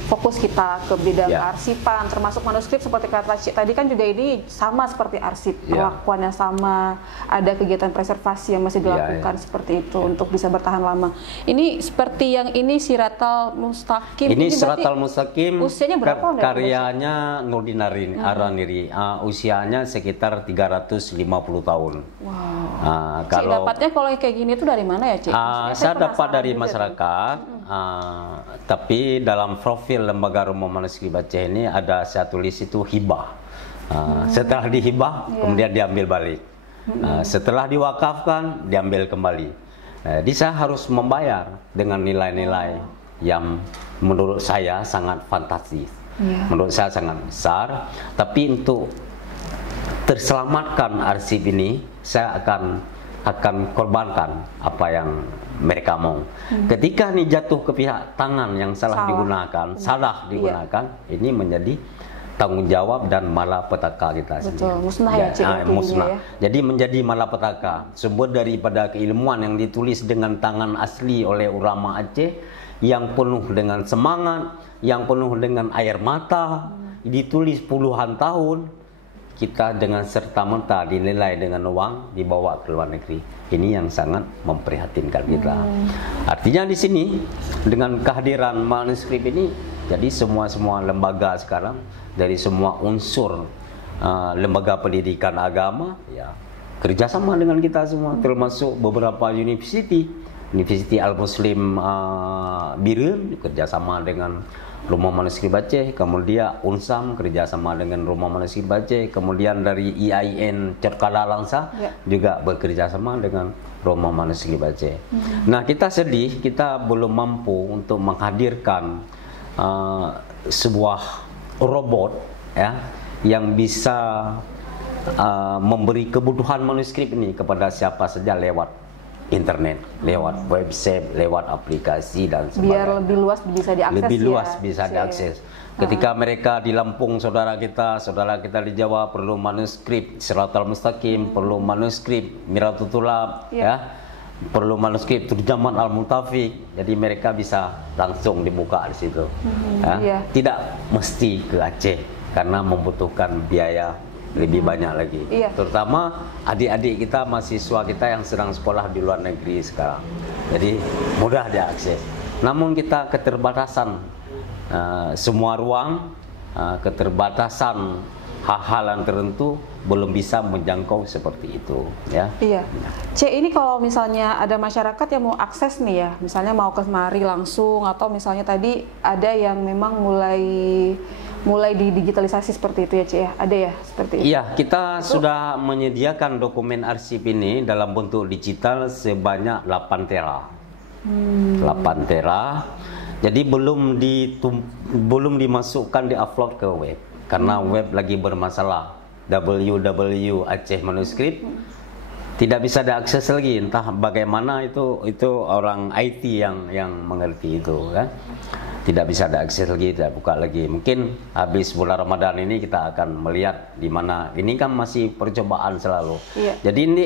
fokus kita ke bidang arsipan, termasuk manuskrip seperti kata Cik tadi kan juga ini sama seperti arsip, perlakuannya sama, ada kegiatan preservasi yang masih dilakukan seperti itu untuk bisa bertahan lama. Ini seperti yang ini Siratal Mustaqim. Ini Siratal Mustaqim. Usianya berapa? Karyanya Nurdin Araniri. Usianya sekitar 350 tahun. Wow. Cik, dapatnya kalau kayak gini itu dari mana ya, Cik? Saya dapat dari masyarakat, tapi dalam profil Lembaga Rumah Manuskrip Aceh ini ada saya tulis itu hibah. Setelah dihibah, kemudian diambil balik. Setelah diwakafkan, diambil kembali. Jadi saya harus membayar dengan nilai-nilai yang menurut saya sangat fantastis. Menurut saya sangat besar. Tapi untuk terselamatkan arsip ini, saya akan korbankan apa yang mereka mau. Ketika ini jatuh ke pihak tangan yang salah digunakan, ini menjadi tanggung jawab dan malapetaka kita sendiri. Musnah ya, Cik, musnah. Jadi menjadi malapetaka. Sumber daripada keilmuan yang ditulis dengan tangan asli oleh ulama Aceh, yang penuh dengan semangat, yang penuh dengan air mata, ditulis puluhan tahun, kita dengan serta-merta dinilai dengan uang, dibawa ke luar negeri. Ini yang sangat memprihatinkan kita. Artinya di sini dengan kehadiran manuskrip ini, jadi semua lembaga sekarang, dari semua unsur lembaga pendidikan agama, ya kerjasama dengan kita semua, termasuk beberapa Universiti Al-Muslim Biren kerjasama dengan Rumah Manuskrip Aceh, kemudian UNSAM kerjasama dengan Rumah Manuskrip Aceh, kemudian dari IAIN Cerkala Langsa juga bekerja sama dengan Rumah Manuskrip Aceh. Nah, kita sedih, kita belum mampu untuk menghadirkan sebuah robot ya yang bisa memberi kebutuhan manuskrip ini kepada siapa saja lewat internet, lewat website, lewat aplikasi dan sebagainya. Biar lebih luas bisa diakses. Lebih luas bisa diakses. Ketika mereka di Lampung, saudara kita di Jawa perlu manuskrip Siratal Mustaqim, perlu manuskrip Miratul Tulab, ya, perlu manuskrip Turjaman Al-Muntafiq. Jadi mereka bisa langsung dibuka di situ. Tidak mesti ke Aceh karena membutuhkan biaya lebih banyak lagi, terutama adik-adik kita, mahasiswa kita yang sedang sekolah di luar negeri sekarang. Jadi mudah diakses. Namun kita keterbatasan semua ruang, keterbatasan hal-hal yang tertentu belum bisa menjangkau seperti itu, ya. Iya. Cik, ini kalau misalnya ada masyarakat yang mau akses nih ya, misalnya mau ke mari langsung, atau misalnya tadi ada yang memang mulai didigitalisasi seperti itu ya, Cik, ya? Ada ya seperti itu? Iya, kita sudah menyediakan dokumen arsip ini dalam bentuk digital sebanyak 8 tera. 8 tera. Jadi belum dimasukkan, di-upload ke web karena web lagi bermasalah. www Aceh Manuskrip tidak bisa diakses lagi, entah bagaimana itu orang IT yang mengerti itu kan. Tidak bisa diakses lagi, tidak buka lagi. Mungkin habis bulan Ramadan ini kita akan melihat di mana. Ini kan masih percobaan selalu. Iya. Jadi ini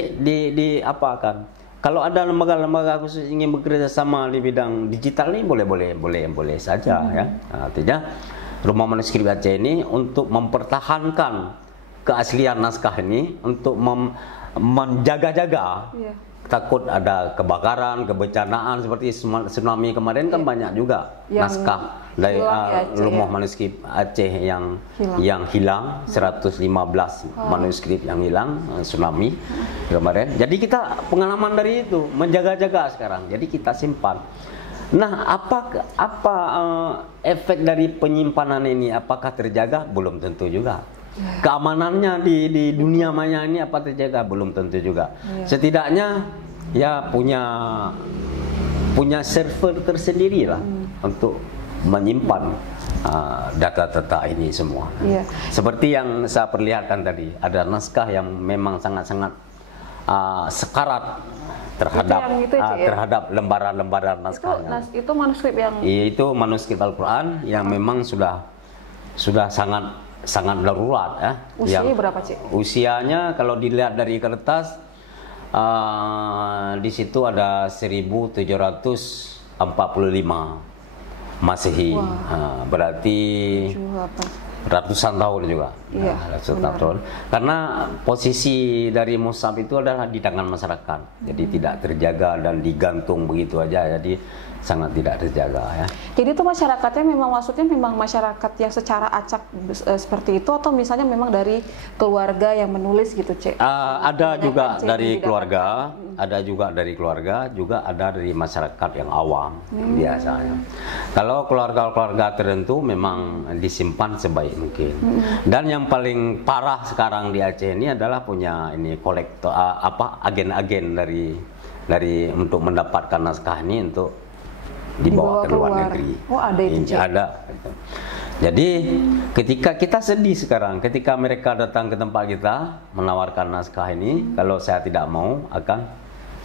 di apa kan? Kalau ada lembaga-lembaga khusus ingin bekerja sama di bidang digital ini boleh saja ya. Nah, artinya Rumah Manuskrip Aceh ini untuk mempertahankan keaslian naskah ini, untuk menjaga-jaga. Iya. Takut ada kebakaran, kebencanaan seperti tsunami kemarin kan banyak juga naskah dari Rumah Manuskrip Aceh yang hilang 115 manuskrip yang hilang tsunami kemarin. Jadi kita pengalaman dari itu menjaga-jaga sekarang. Jadi kita simpan. Nah, apa efek dari penyimpanan ini? Apakah terjaga? Belum tentu juga. Keamanannya di dunia maya ini apa terjaga? Belum tentu juga. Setidaknya ya punya server tersendiri lah untuk menyimpan data-data ini semua. Seperti yang saya perlihatkan tadi, ada naskah yang memang sangat-sangat sekarat terhadap lembaran-lembaran naskahnya. Itu manuskrip yang itu manuskrip Al-Quran yang memang sudah sangat darurat ya. Usianya berapa, Cik? Usianya kalau dilihat dari kertas di situ ada 1745 Masehi. Berarti ratusan tahun juga. Iya, ratusan tahun. Karena posisi dari mushaf itu adalah di tangan masyarakat. Jadi tidak terjaga dan digantung begitu aja. Jadi sangat tidak terjaga ya. Jadi itu masyarakatnya maksudnya memang masyarakat yang secara acak seperti itu, atau misalnya memang dari keluarga yang menulis gitu, Cek? Ada juga dari keluarga, juga ada dari masyarakat yang awam biasanya. Kalau keluarga-keluarga tertentu memang disimpan sebaik mungkin. Dan yang paling parah sekarang di Aceh ini adalah punya ini kolektor agen-agen dari untuk mendapatkan naskah ini untuk dibawa ke luar negeri. Oh, ada itu. Ada. Jadi ketika kita sedih sekarang, ketika mereka datang ke tempat kita menawarkan naskah ini, kalau saya tidak mau akan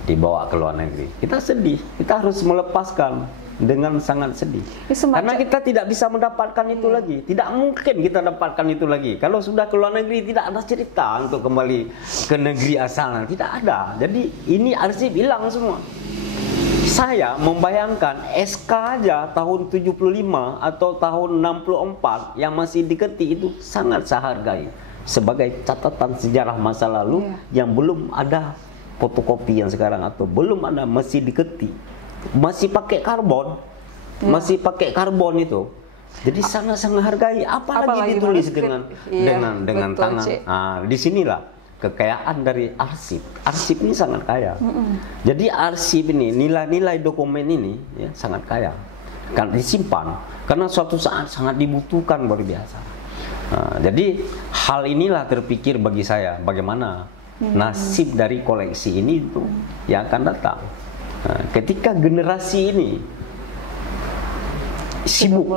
dibawa ke luar negeri. Kita sedih, kita harus melepaskan dengan sangat sedih. Karena kita tidak bisa mendapatkan itu lagi. Tidak mungkin kita dapatkan itu lagi. Kalau sudah ke luar negeri tidak ada cerita untuk kembali ke negeri asalnya, tidak ada. Jadi ini arsip hilang semua. Saya membayangkan SK aja tahun 75 atau tahun 64 yang masih diketik itu sangat saya hargai sebagai catatan sejarah masa lalu yang belum ada fotokopi yang sekarang, atau belum ada, masih diketik, masih pakai karbon, masih pakai karbon itu. Jadi sangat-sangat hargai, apalagi ditulis dengan tangan. Nah, disinilah kekayaan dari arsip. Arsip ini sangat kaya. Jadi arsip ini, nilai-nilai dokumen ini ya, sangat kaya. Kan disimpan karena suatu saat sangat dibutuhkan luar biasa. Nah, jadi hal inilah terpikir bagi saya, bagaimana nasib dari koleksi ini itu yang akan datang. Nah, ketika generasi ini sibuk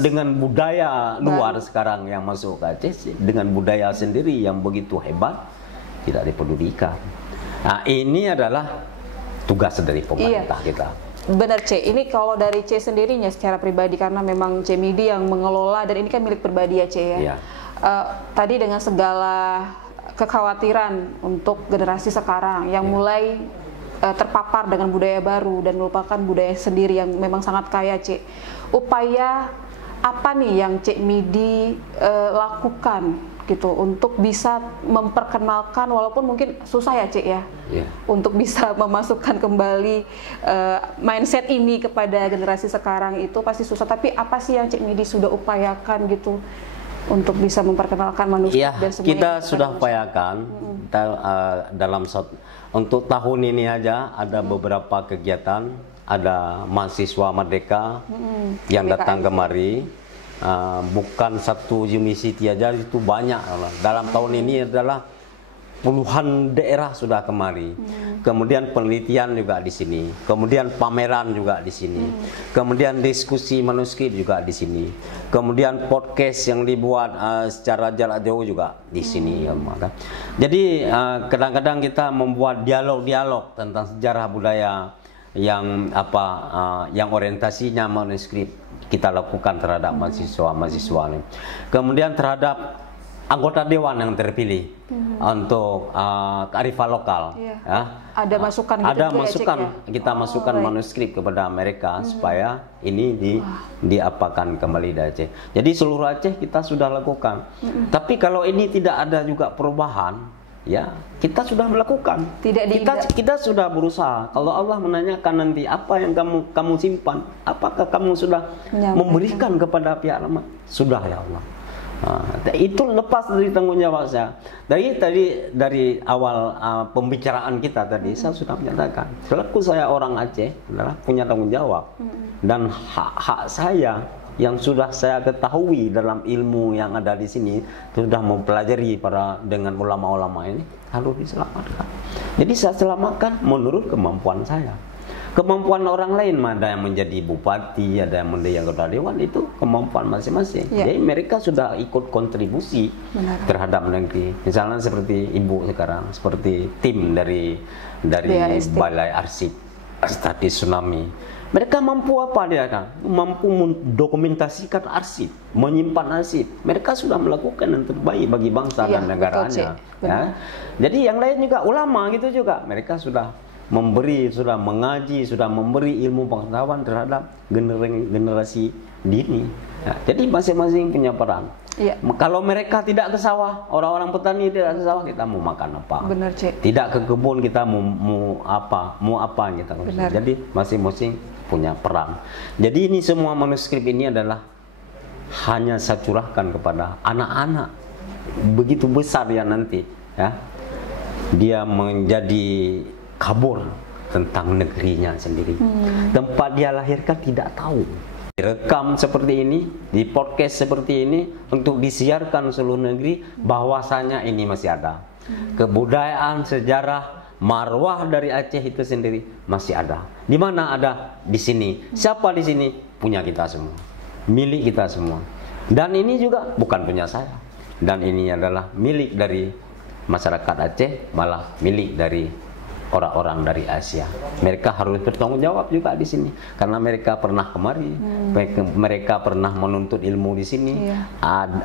dengan budaya luar sekarang yang masuk ke Aceh, dengan budaya sendiri yang begitu hebat tidak dipedulikan. Nah, ini adalah tugas dari pemerintah kita. Benar, C. Ini kalau dari C sendirinya secara pribadi, karena memang C Midi yang mengelola dan ini kan milik pribadi ya, C ya. Tadi dengan segala kekhawatiran untuk generasi sekarang yang mulai terpapar dengan budaya baru dan melupakan budaya sendiri yang memang sangat kaya, Cik. Upaya apa nih yang Cik Midi lakukan gitu untuk bisa memperkenalkan, walaupun mungkin susah ya, Cik ya, untuk bisa memasukkan kembali mindset ini kepada generasi sekarang itu pasti susah. Tapi apa sih yang Cik Midi sudah upayakan gitu untuk bisa memperkenalkan manusia dan semuanya? Kita sudah upayakan dalam untuk tahun ini aja ada beberapa kegiatan, ada mahasiswa merdeka yang datang kemari, bukan satu university aja, itu banyak. Dalam tahun ini adalah puluhan daerah sudah kemari. Kemudian penelitian juga di sini. Kemudian pameran juga di sini. Kemudian diskusi manuskrip juga di sini. Kemudian podcast yang dibuat secara jarak jauh juga di sini. Jadi kadang-kadang kita membuat dialog-dialog tentang sejarah budaya yang yang orientasinya manuskrip kita lakukan terhadap mahasiswa-mahasiswa ini. Kemudian terhadap anggota dewan yang terpilih untuk kearifan lokal, ya. Ada masukan gitu ada juga masukan ya, Cek, ya? kita masukkan manuskrip kepada mereka supaya ini diapakan kembali di Aceh. Jadi seluruh Aceh kita sudah lakukan. Tapi kalau ini tidak ada juga perubahan, ya kita sudah melakukan. Kita sudah berusaha. Kalau Allah menanyakan nanti apa yang kamu simpan, apakah kamu sudah memberikan kepada pihak alamat? Sudah ya Allah. Itu lepas dari tanggung jawab saya. Dari awal pembicaraan kita tadi saya sudah menyatakan, selaku saya orang Aceh adalah punya tanggung jawab dan hak saya yang sudah saya ketahui dalam ilmu yang ada di sini, sudah mempelajari dengan ulama-ulama ini harus diselamatkan. Jadi saya selamatkan menurut kemampuan saya. Kemampuan orang lain, ada yang menjadi bupati, ada yang menjadi anggota dewan, itu kemampuan masing-masing. Jadi mereka sudah ikut kontribusi terhadap negeri. Misalnya seperti ibu sekarang, seperti tim dari Balai Arsip Statis Tsunami. Mereka mampu apa dia kan? Mampu mendokumentasikan arsip, menyimpan arsip. Mereka sudah melakukan yang terbaik bagi bangsa dan negaranya. Ya. Jadi yang lain juga ulama gitu juga, mereka sudah sudah mengaji, sudah memberi ilmu pengetahuan terhadap generasi dini. Ya, jadi masing-masing punya peran. Kalau mereka tidak ke sawah, orang-orang petani tidak ke sawah, kita mau makan apa? Benar, Cek. Tidak ke kebun, kita mau apa kita. Jadi masing-masing punya peran. Jadi ini semua manuskrip ini adalah hanya saya curahkan kepada anak-anak. Begitu besar ya nanti, ya. Dia menjadi kabur tentang negerinya sendiri. Tempat dia lahirkan tidak tahu. Direkam seperti ini, di podcast seperti ini untuk disiarkan seluruh negeri, bahwasanya ini masih ada. Kebudayaan, sejarah, marwah dari Aceh itu sendiri masih ada. Di mana ada? Di sini. Siapa di sini? Punya kita semua. Milik kita semua. Dan ini juga bukan punya saya. Dan ini adalah milik dari masyarakat Aceh, malah milik dari orang-orang dari Asia. Mereka harus bertanggung jawab juga di sini karena mereka pernah kemari, mereka pernah menuntut ilmu di sini.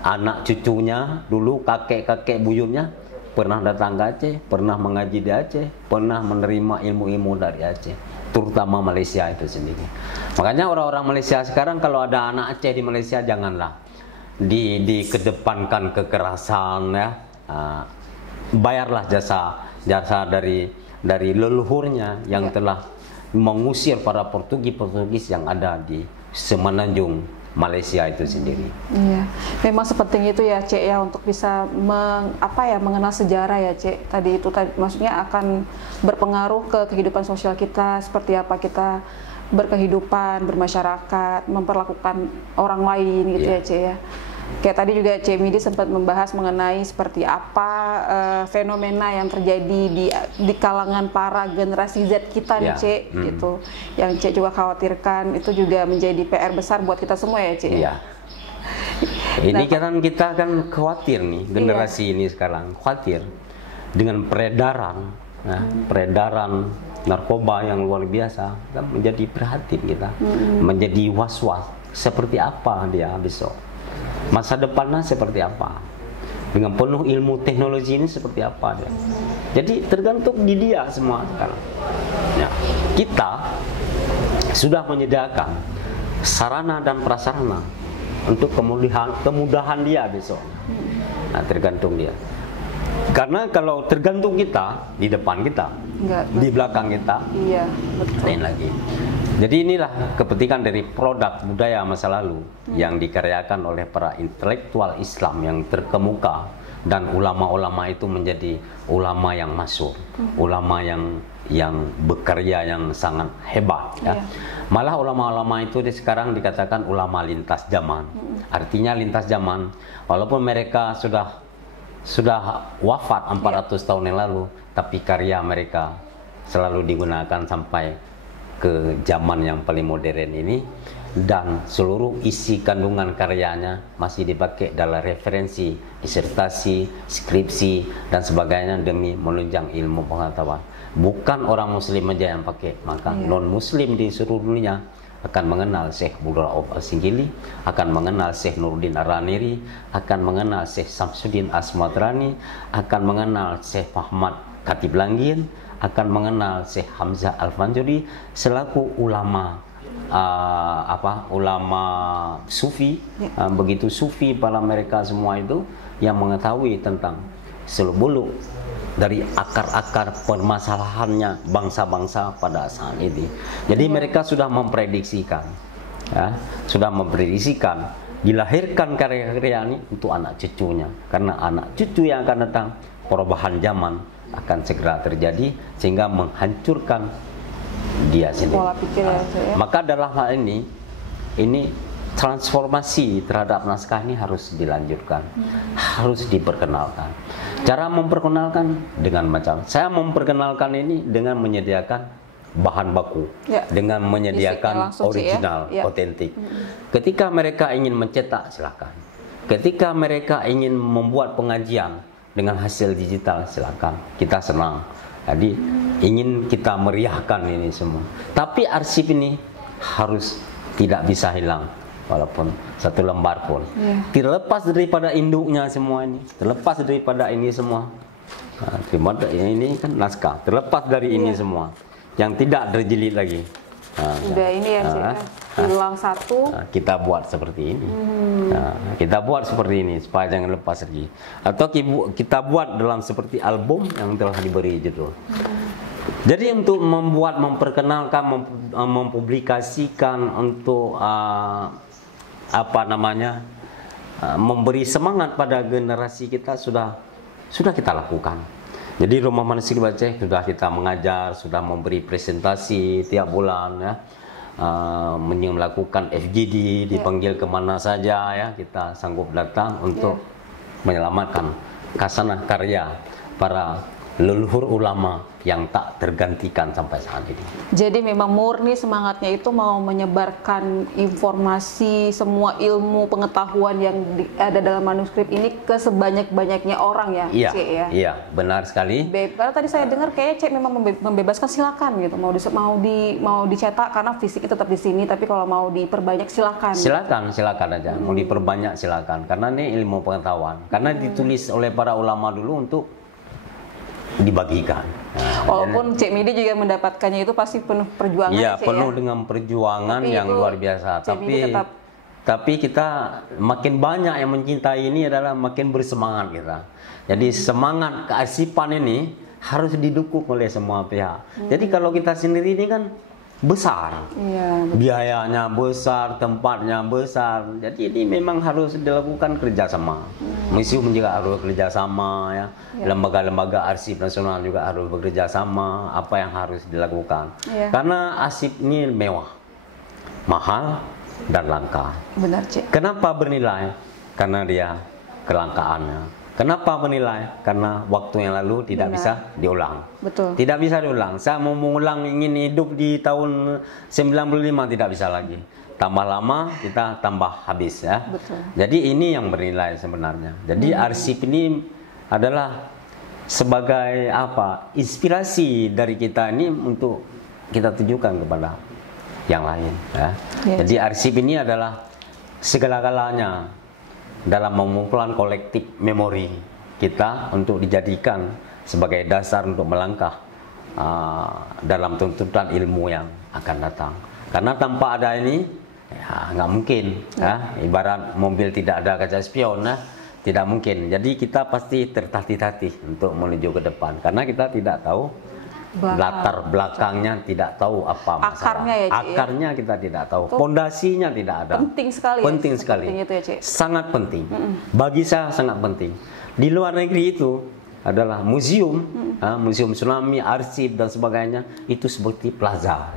Anak cucunya dulu, kakek-kakek buyutnya pernah datang ke Aceh, pernah mengaji di Aceh, pernah menerima ilmu-ilmu dari Aceh, terutama Malaysia itu sendiri. Makanya orang-orang Malaysia sekarang kalau ada anak Aceh di Malaysia, janganlah dikedepankan kekerasan, ya. Bayarlah jasa dari leluhurnya yang telah mengusir para Portugis yang ada di semenanjung Malaysia itu sendiri. Iya, memang sepenting itu ya, Cek, ya, untuk bisa mengenal sejarah ya, Cek. Tadi maksudnya akan berpengaruh ke kehidupan sosial kita, seperti apa kita berkehidupan, bermasyarakat, memperlakukan orang lain gitu ya, Cek, ya. Kayak tadi juga Cik Midi sempat membahas mengenai seperti apa fenomena yang terjadi di kalangan para generasi Z kita nih, Cik, gitu. Yang Cik juga khawatirkan itu juga menjadi PR besar buat kita semua ya, Cik. Iya. Ini kan kita kan khawatir nih, generasi ini sekarang khawatir dengan peredaran, peredaran narkoba yang luar biasa, kan menjadi prihatin kita, menjadi was-was. Seperti apa dia besok? Masa depannya seperti apa? Dengan penuh ilmu teknologi ini seperti apa dia? Jadi tergantung di dia semua sekarang. Ya, kita sudah menyediakan sarana dan prasarana untuk kemudahan dia besok. Nah, tergantung dia. Karena kalau tergantung kita, di depan kita, di belakang kita, iya, betul. Lain lagi. Jadi inilah kepentingan dari produk budaya masa lalu yang dikaryakan oleh para intelektual Islam yang terkemuka, dan ulama-ulama itu menjadi ulama yang masyhur, ulama yang bekerja yang sangat hebat. Ya. Malah ulama-ulama itu sekarang dikatakan ulama lintas zaman. Artinya lintas zaman, walaupun mereka sudah sudah wafat 400 tahun yang lalu, tapi karya mereka selalu digunakan sampai ke zaman yang paling modern ini, dan seluruh isi kandungan karyanya masih dipakai dalam referensi, disertasi, skripsi dan sebagainya demi menunjang ilmu pengetahuan. Bukan orang muslim aja yang pakai, maka non muslim di seluruh dunia akan mengenal Syekh Abdul Rauf Al-Singgili, akan mengenal Syekh Nuruddin Ar-Raniri, akan mengenal Syekh Samsuddin Asmatrani, akan mengenal Syekh Muhammad Khatib Langgin, akan mengenal Syekh Hamzah Al-Fanjuri selaku ulama ulama sufi, begitu sufi pada mereka semua itu yang mengetahui tentang seluk-beluk dari akar-akar permasalahannya bangsa-bangsa pada saat ini. Jadi mereka sudah memprediksikan, ya, sudah memprediksikan dilahirkan karya-karya ini untuk anak cucunya, karena anak cucu yang akan datang perubahan zaman akan segera terjadi sehingga menghancurkan dia sendiri. Pola pikir ya. Maka dalam hal ini transformasi terhadap naskah ini harus dilanjutkan, harus diperkenalkan. Cara memperkenalkan dengan macam, saya memperkenalkan ini dengan menyediakan bahan baku, dengan menyediakan original, otentik. Ketika mereka ingin mencetak, silakan. Ketika mereka ingin membuat pengajian dengan hasil digital, silakan. Kita senang. Jadi ingin kita meriahkan ini semua. Tapi arsip ini harus tidak bisa hilang, walaupun satu lembar pun. Terlepas daripada induknya semua ini, terlepas daripada ini semua. Nah, ini kan naskah, terlepas dari ini semua, yang tidak terjilid lagi. Udah ini ya sih, hilang satu. Kita buat seperti ini. Kita buat seperti ini supaya jangan lepas lagi. Atau kita buat dalam seperti album yang telah diberi judul. Jadi untuk memperkenalkan, mempublikasikan, untuk memberi semangat pada generasi kita sudah kita lakukan. Jadi Rumah Manuskrip Aceh sudah kita mengajar, sudah memberi presentasi tiap bulan, ya, melakukan FGD, dipanggil kemana saja, ya, kita sanggup datang untuk menyelamatkan khasanah karya para leluhur ulama yang tak tergantikan sampai saat ini. Jadi memang murni semangatnya itu mau menyebarkan informasi, semua ilmu pengetahuan yang ada dalam manuskrip ini ke sebanyak-banyaknya orang ya, iya, Cik, ya? Iya, benar sekali. Karena tadi saya dengar kayak Cik memang membebaskan, silakan gitu. Mau dicetak karena fisiknya tetap di sini, tapi kalau mau diperbanyak silakan. Silakan aja. Mau diperbanyak silakan. Karena ini ilmu pengetahuan. Karena ditulis oleh para ulama dulu untuk dibagikan. Walaupun Cik Midi juga mendapatkannya itu pasti penuh perjuangan. Iya, penuh dengan perjuangan yang luar biasa. Tapi kita makin banyak yang mencintai ini adalah makin bersemangat kita. Jadi semangat kearsipan ini harus didukung oleh semua pihak. Jadi kalau kita sendiri ini kan besar, biayanya besar, tempatnya besar. Jadi ini memang harus dilakukan kerjasama. Museum juga harus kerjasama, ya. Lembaga-lembaga arsip nasional juga harus bekerja sama. Apa yang harus dilakukan? Karena arsip ini mewah, mahal dan langka. Benar, Cik. Kenapa bernilai? Karena dia kelangkaannya. Kenapa bernilai? Karena waktu yang lalu tidak bisa diulang. Betul. Tidak bisa diulang. Saya mau mengulang, ingin hidup di tahun 95 tidak bisa lagi. Tambah lama kita tambah habis, ya. Betul. Jadi ini yang bernilai sebenarnya. Jadi arsip ini adalah sebagai inspirasi dari kita ini untuk kita tunjukkan kepada yang lain, ya. Jadi arsip ini adalah segala-galanya dalam mengumpulkan kolektif memori kita untuk dijadikan sebagai dasar untuk melangkah dalam tuntutan ilmu yang akan datang. Karena tanpa ada ini, ya nggak mungkin. Ya. Ibarat mobil tidak ada kaca spion, tidak mungkin. Jadi kita pasti tertatih-tatih untuk menuju ke depan. Karena kita tidak tahu latar belakangnya, tidak tahu apa masalah. Akarnya ya, Cik, akarnya kita tidak tahu, pondasinya tidak ada. Penting sekali. Penting sekali. Itu ya, Cik. Sangat penting. Bagi saya sangat penting. Di luar negeri itu adalah museum, museum tsunami, arsip dan sebagainya, itu seperti plaza.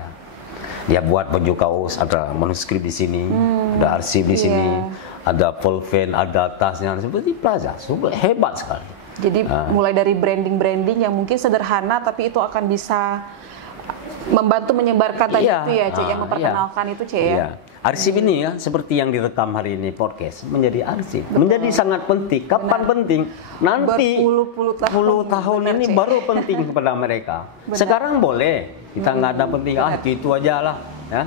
Dia buat baju kaos, ada manuskrip di sini, ada arsip di sini, ada pulpen, ada tasnya seperti plaza, hebat sekali. Jadi mulai dari branding yang mungkin sederhana tapi itu akan bisa membantu menyebarkan tadi itu ya, Cik, yang memperkenalkan itu, Cik ya. Arsip ini ya, seperti yang direkam hari ini podcast, menjadi arsip, menjadi sangat penting. Kapan penting? Nanti berpuluh tahun ini baru penting kepada mereka. Sekarang boleh, kita nggak ada penting, itu aja lah, ya,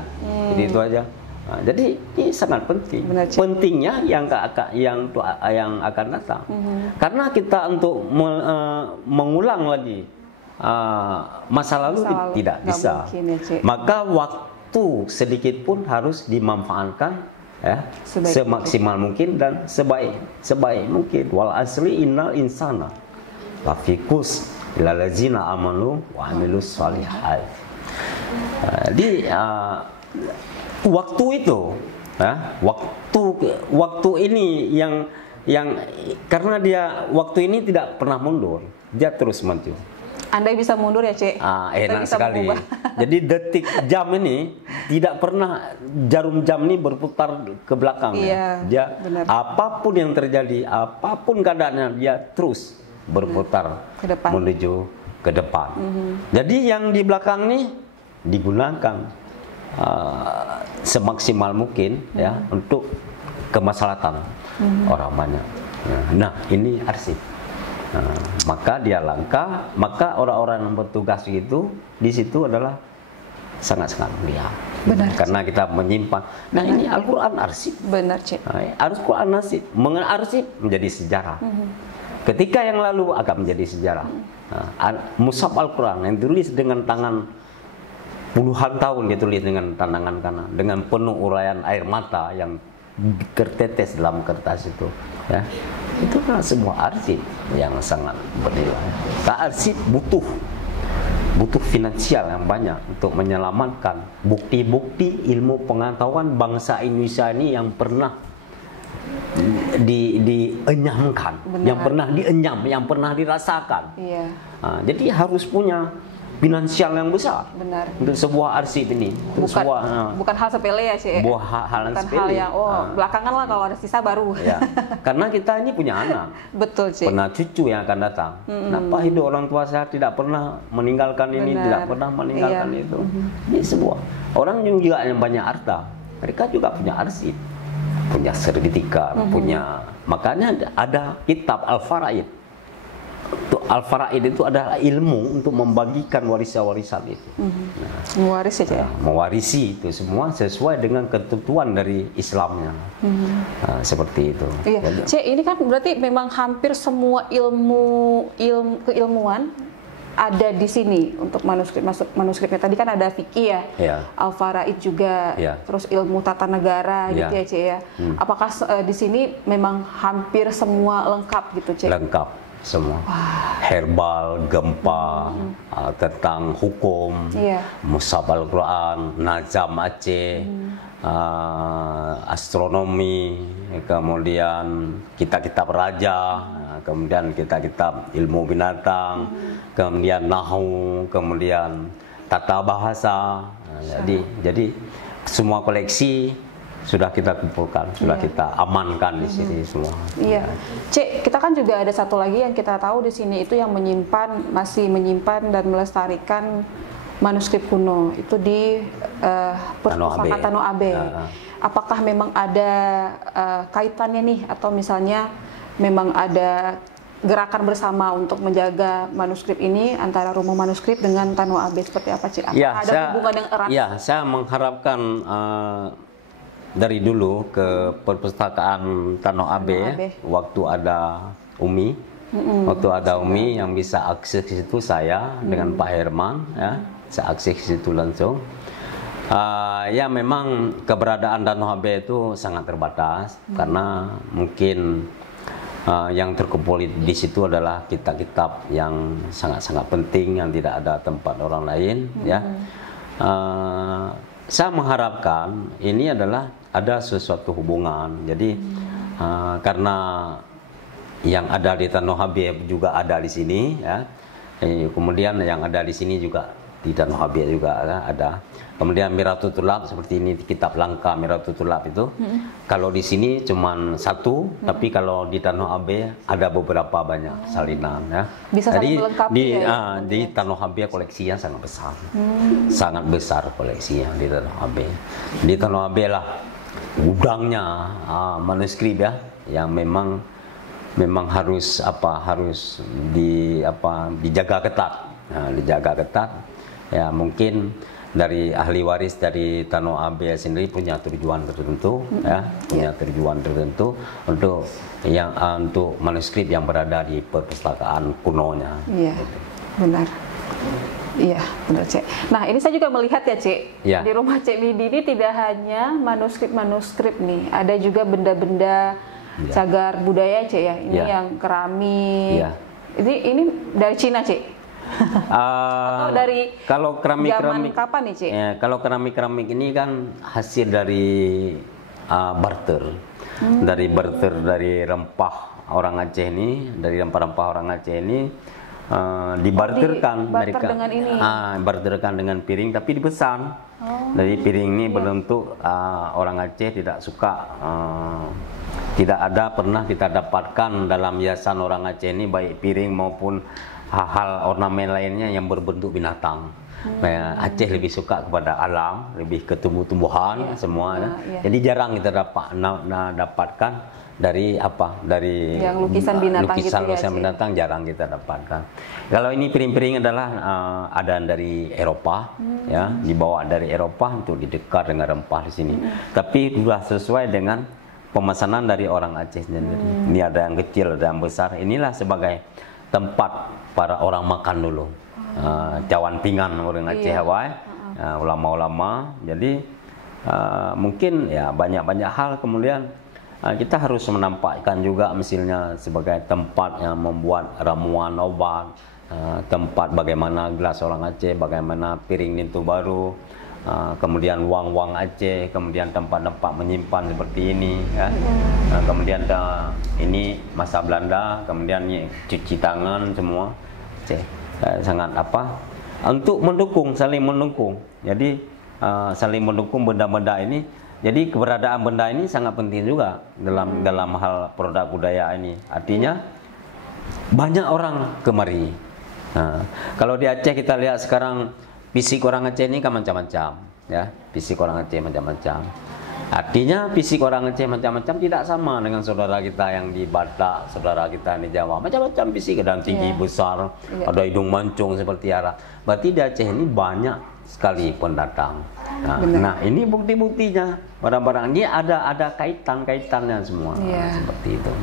itu aja. Nah, jadi ini sangat penting. Pentingnya yang akan datang. Karena kita untuk mengulang lagi masa lalu tidak bisa. Mungkin, ya, maka waktu sedikit pun harus dimanfaatkan ya, semaksimal mungkin dan sebaik mungkin. Wal asli innal insana lafikus ilallazina amanu wa amilus shalihat. Di waktu itu, waktu ini yang karena dia waktu ini tidak pernah mundur, dia terus maju. Anda bisa mundur ya, Cik? Enak sekali. Jadi detik jam ini tidak pernah, jarum jam ini berputar ke belakang. Dia apapun yang terjadi, apapun keadaannya, dia terus berputar menuju ke depan. Jadi yang di belakang ini digunakan semaksimal mungkin ya untuk kemaslahatan orang banyak. Nah, ini arsip. Maka dia langka, maka orang-orang yang bertugas itu di situ adalah sangat-sangat mulia. Benar. Karena kita menyimpan. Nah, ini Al-Quran arsip. Benar, Cik. Al-Quran arsip. Mengenai arsip menjadi sejarah. Ketika yang lalu akan menjadi sejarah. Mushaf Al-Quran yang ditulis dengan tangan puluhan tahun, ditulis dengan tangan kanan, dengan penuh uraian air mata yang tertetes dalam kertas itu, ya. Itu kan sebuah arsip yang sangat bernilai. Arsip butuh finansial yang banyak untuk menyelamatkan bukti-bukti ilmu pengetahuan bangsa Indonesia ini yang pernah dienyamkan, yang pernah dienyam, yang pernah dirasakan. Jadi harus punya finansial yang besar. Benar. Untuk sebuah arsip ini. Bukan hal sepele ya, Cik. Bukan hal yang sepele. Hal yang belakangan lah kalau ada sisa baru. Ya. Karena kita ini punya anak. Betul, Cik. Pernah cucu yang akan datang. Kenapa hidup orang tua saya tidak pernah meninggalkan ini, tidak pernah meninggalkan itu. Ini sebuah orang juga yang banyak harta. Mereka juga punya arsip, punya sertifikat, punya. Makanya ada kitab Al-Faraid. Al-Faraid itu adalah ilmu untuk membagikan warisan-warisan itu. Mewarisi, ya? Mewarisi itu semua sesuai dengan ketentuan dari Islamnya. Seperti itu. Iya. Cik, ini kan berarti memang hampir semua keilmuan ada di sini untuk manuskripnya. Tadi kan ada fikih ya, Al-Faraid juga, terus ilmu tata negara gitu ya, Cik ya. Apakah di sini memang hampir semua lengkap gitu, Cik? Lengkap. Semua herbal, gempa, tentang hukum, mushaf Al-Quran, Najam Aceh, astronomi, kemudian kitab-kitab raja, kemudian kitab-kitab ilmu binatang, kemudian nahu, kemudian tata bahasa. Jadi semua koleksi sudah kita kumpulkan, sudah kita amankan di sini semua. Iya, Cik, kita kan juga ada satu lagi yang kita tahu di sini itu yang masih menyimpan dan melestarikan manuskrip kuno itu di Perpustakaan Tano Abe. Apakah memang ada kaitannya nih, atau misalnya memang ada gerakan bersama untuk menjaga manuskrip ini antara Rumah Manuskrip dengan Tano Abe, seperti apa, Cik? Ada hubungan yang erat? Ya, saya mengharapkan dari dulu ke Perpustakaan Tano Abe, waktu ada Umi, yang bisa akses ke situ saya dengan Pak Herman, ya, saya akses ke situ langsung. Ya memang keberadaan Tano Abe itu sangat terbatas karena mungkin yang terkumpul di situ adalah kitab-kitab yang sangat-sangat penting yang tidak ada tempat orang lain, ya. Saya mengharapkan ini adalah ada sesuatu hubungan. Jadi karena yang ada di Tano Abe juga ada di sini, ya. Kemudian yang ada di sini juga di Tano Abe juga ada. Kemudian Miratutulab seperti ini kitab langka Miratutulab itu. Kalau di sini cuma satu, tapi kalau di Tanah Abe ada beberapa banyak salinan ya. Bisa saling melengkapi di Tanah Abe koleksinya sangat besar. Sangat besar koleksinya di Tanah Abe. Di Tanah Abe lah gudangnya manuskrip ya yang memang harus dijaga ketat. Nah, dijaga ketat ya, mungkin dari ahli waris dari Tanah Abe sendiri punya tujuan tertentu ya, punya tujuan tertentu untuk manuskrip yang berada di perpustakaan kunonya. Iya, benar. Iya, benar, Cek. Nah, ini saya juga melihat ya, Cek. Ya. Di rumah Cek Widi ini tidak hanya manuskrip nih, ada juga benda-benda cagar budaya, Cek ya. Ini yang keramik. Ya. Ini dari Cina, Cek. Atau dari kalau keramik kapan nih, Cik? Ya, kalau keramik ini kan hasil dari barter. Dari barter dari rempah orang Aceh ini, dari rempah-rempah orang Aceh ini dibarterkan mereka. Dengan ini. Barterkan dengan piring tapi dipesan. Dari piring ini berbentuk orang Aceh tidak suka, tidak ada pernah kita dapatkan dalam hiasan orang Aceh ini baik piring maupun hal ornamen lainnya yang berbentuk binatang. Aceh lebih suka kepada alam, lebih ke tumbuh-tumbuhan semua. Jadi jarang kita dapatkan dari yang lukisan binatang binatang jarang kita dapatkan. Kalau ini piring-piring adalah ada dari Eropa, ya, dibawa dari Eropa untuk didekat dengan rempah di sini. Tapi sudah sesuai dengan pemesanan dari orang Aceh sendiri. Ini ada yang kecil, ada yang besar. Inilah sebagai tempat para orang makan dulu, cawan pinggan orang Aceh Hawaii, ulama-ulama. Jadi mungkin ya banyak hal. Kemudian kita harus menampakkan juga misalnya sebagai tempat yang membuat ramuan obat, tempat bagaimana gelas orang Aceh, bagaimana piring Nintu Baru, kemudian wang-wang Aceh, kemudian tempat-tempat menyimpan seperti ini ya. Kemudian ini masa Belanda, kemudian ini cuci tangan semua. Sangat untuk mendukung, saling mendukung. Jadi saling mendukung benda-benda ini. Jadi keberadaan benda ini sangat penting juga dalam hal produk budaya ini. Artinya banyak orang kemari. Kalau di Aceh kita lihat sekarang fisik orang Aceh ini kan macam-macam, ya. Fisik orang Aceh macam-macam. Artinya fisik orang Aceh macam-macam tidak sama dengan saudara kita yang di Batak, saudara kita yang di Jawa. Macam-macam fisik, ada yang tinggi, besar, ada hidung mancung seperti Arab. Berarti di Aceh ini banyak sekali pendatang. Nah, ini bukti-buktinya. Barang-barang ini ada kaitan-kaitannya semua. Seperti itu.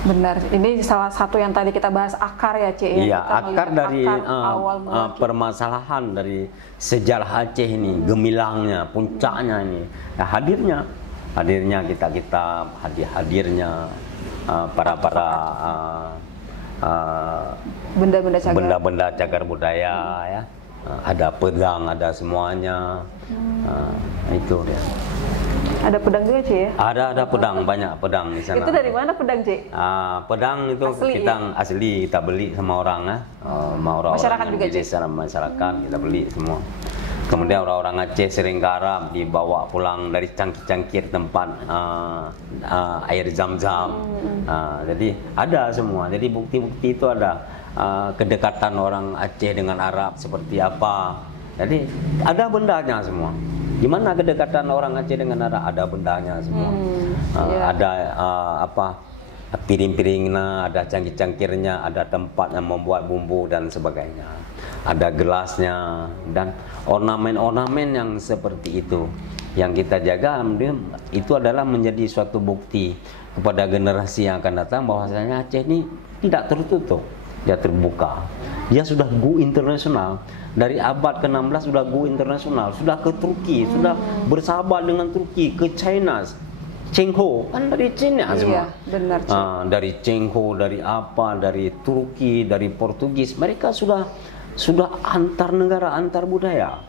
Benar, ini salah satu yang tadi kita bahas akar ya, Cik. Iya, akar dari permasalahan dari sejarah Aceh ini, gemilangnya, puncaknya ini, ya, hadirnya kita hadirnya para benda-benda cagar budaya ya. Ada pedang, ada semuanya. Itu dia. Ada pedang juga, Cik ya? Ada pedang, banyak pedang di sana. Itu dari mana pedang, Cik? Pedang itu asli kita beli sama orang masyarakat yang juga, di desa, masyarakat kita beli semua. Kemudian orang-orang Aceh sering ke Arab dibawa pulang dari cangkir-cangkir tempat air zam-zam. Jadi ada semua. Jadi bukti-bukti itu ada kedekatan orang Aceh dengan Arab seperti apa. Jadi ada bendanya semua. Gimana kedekatan orang Aceh dengan Arab? Ada bendanya semua. Ada piring-piringnya, ada cangkir-cangkirnya, ada tempat yang membuat bumbu dan sebagainya. Ada gelasnya dan ornamen-ornamen yang seperti itu yang kita jaga. Itu adalah menjadi suatu bukti kepada generasi yang akan datang bahwasanya Aceh ini tidak tertutup, dia terbuka. Dia sudah go internasional. Dari abad ke-16 sudah go internasional, sudah ke Turki, sudah bersahabat dengan Turki, ke China. Cheng Ho kan dari Cina semua. Benar, dari Cheng Ho, dari Turki, dari Portugis, mereka sudah antar negara, antar budaya.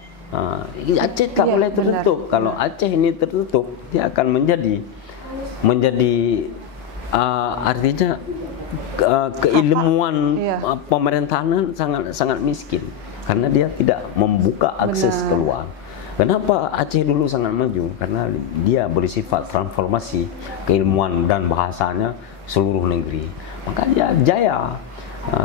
Aceh tak boleh tertutup. Kalau Aceh ini tertutup, dia akan menjadi artinya keilmuan pemerintahan sangat miskin karena dia tidak membuka akses keluar. Kenapa Aceh dulu sangat maju? Karena dia bersifat transformasi keilmuan dan bahasanya seluruh negeri. Maka dia jaya.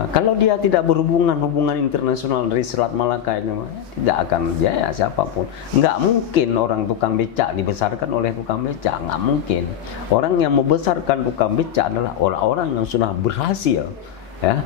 Kalau dia tidak hubungan internasional dari Selat Malaka ini, tidak akan jaya siapapun. Nggak mungkin orang tukang becak dibesarkan oleh tukang becak, nggak mungkin. Orang yang membesarkan tukang becak adalah orang-orang yang sudah berhasil, ya,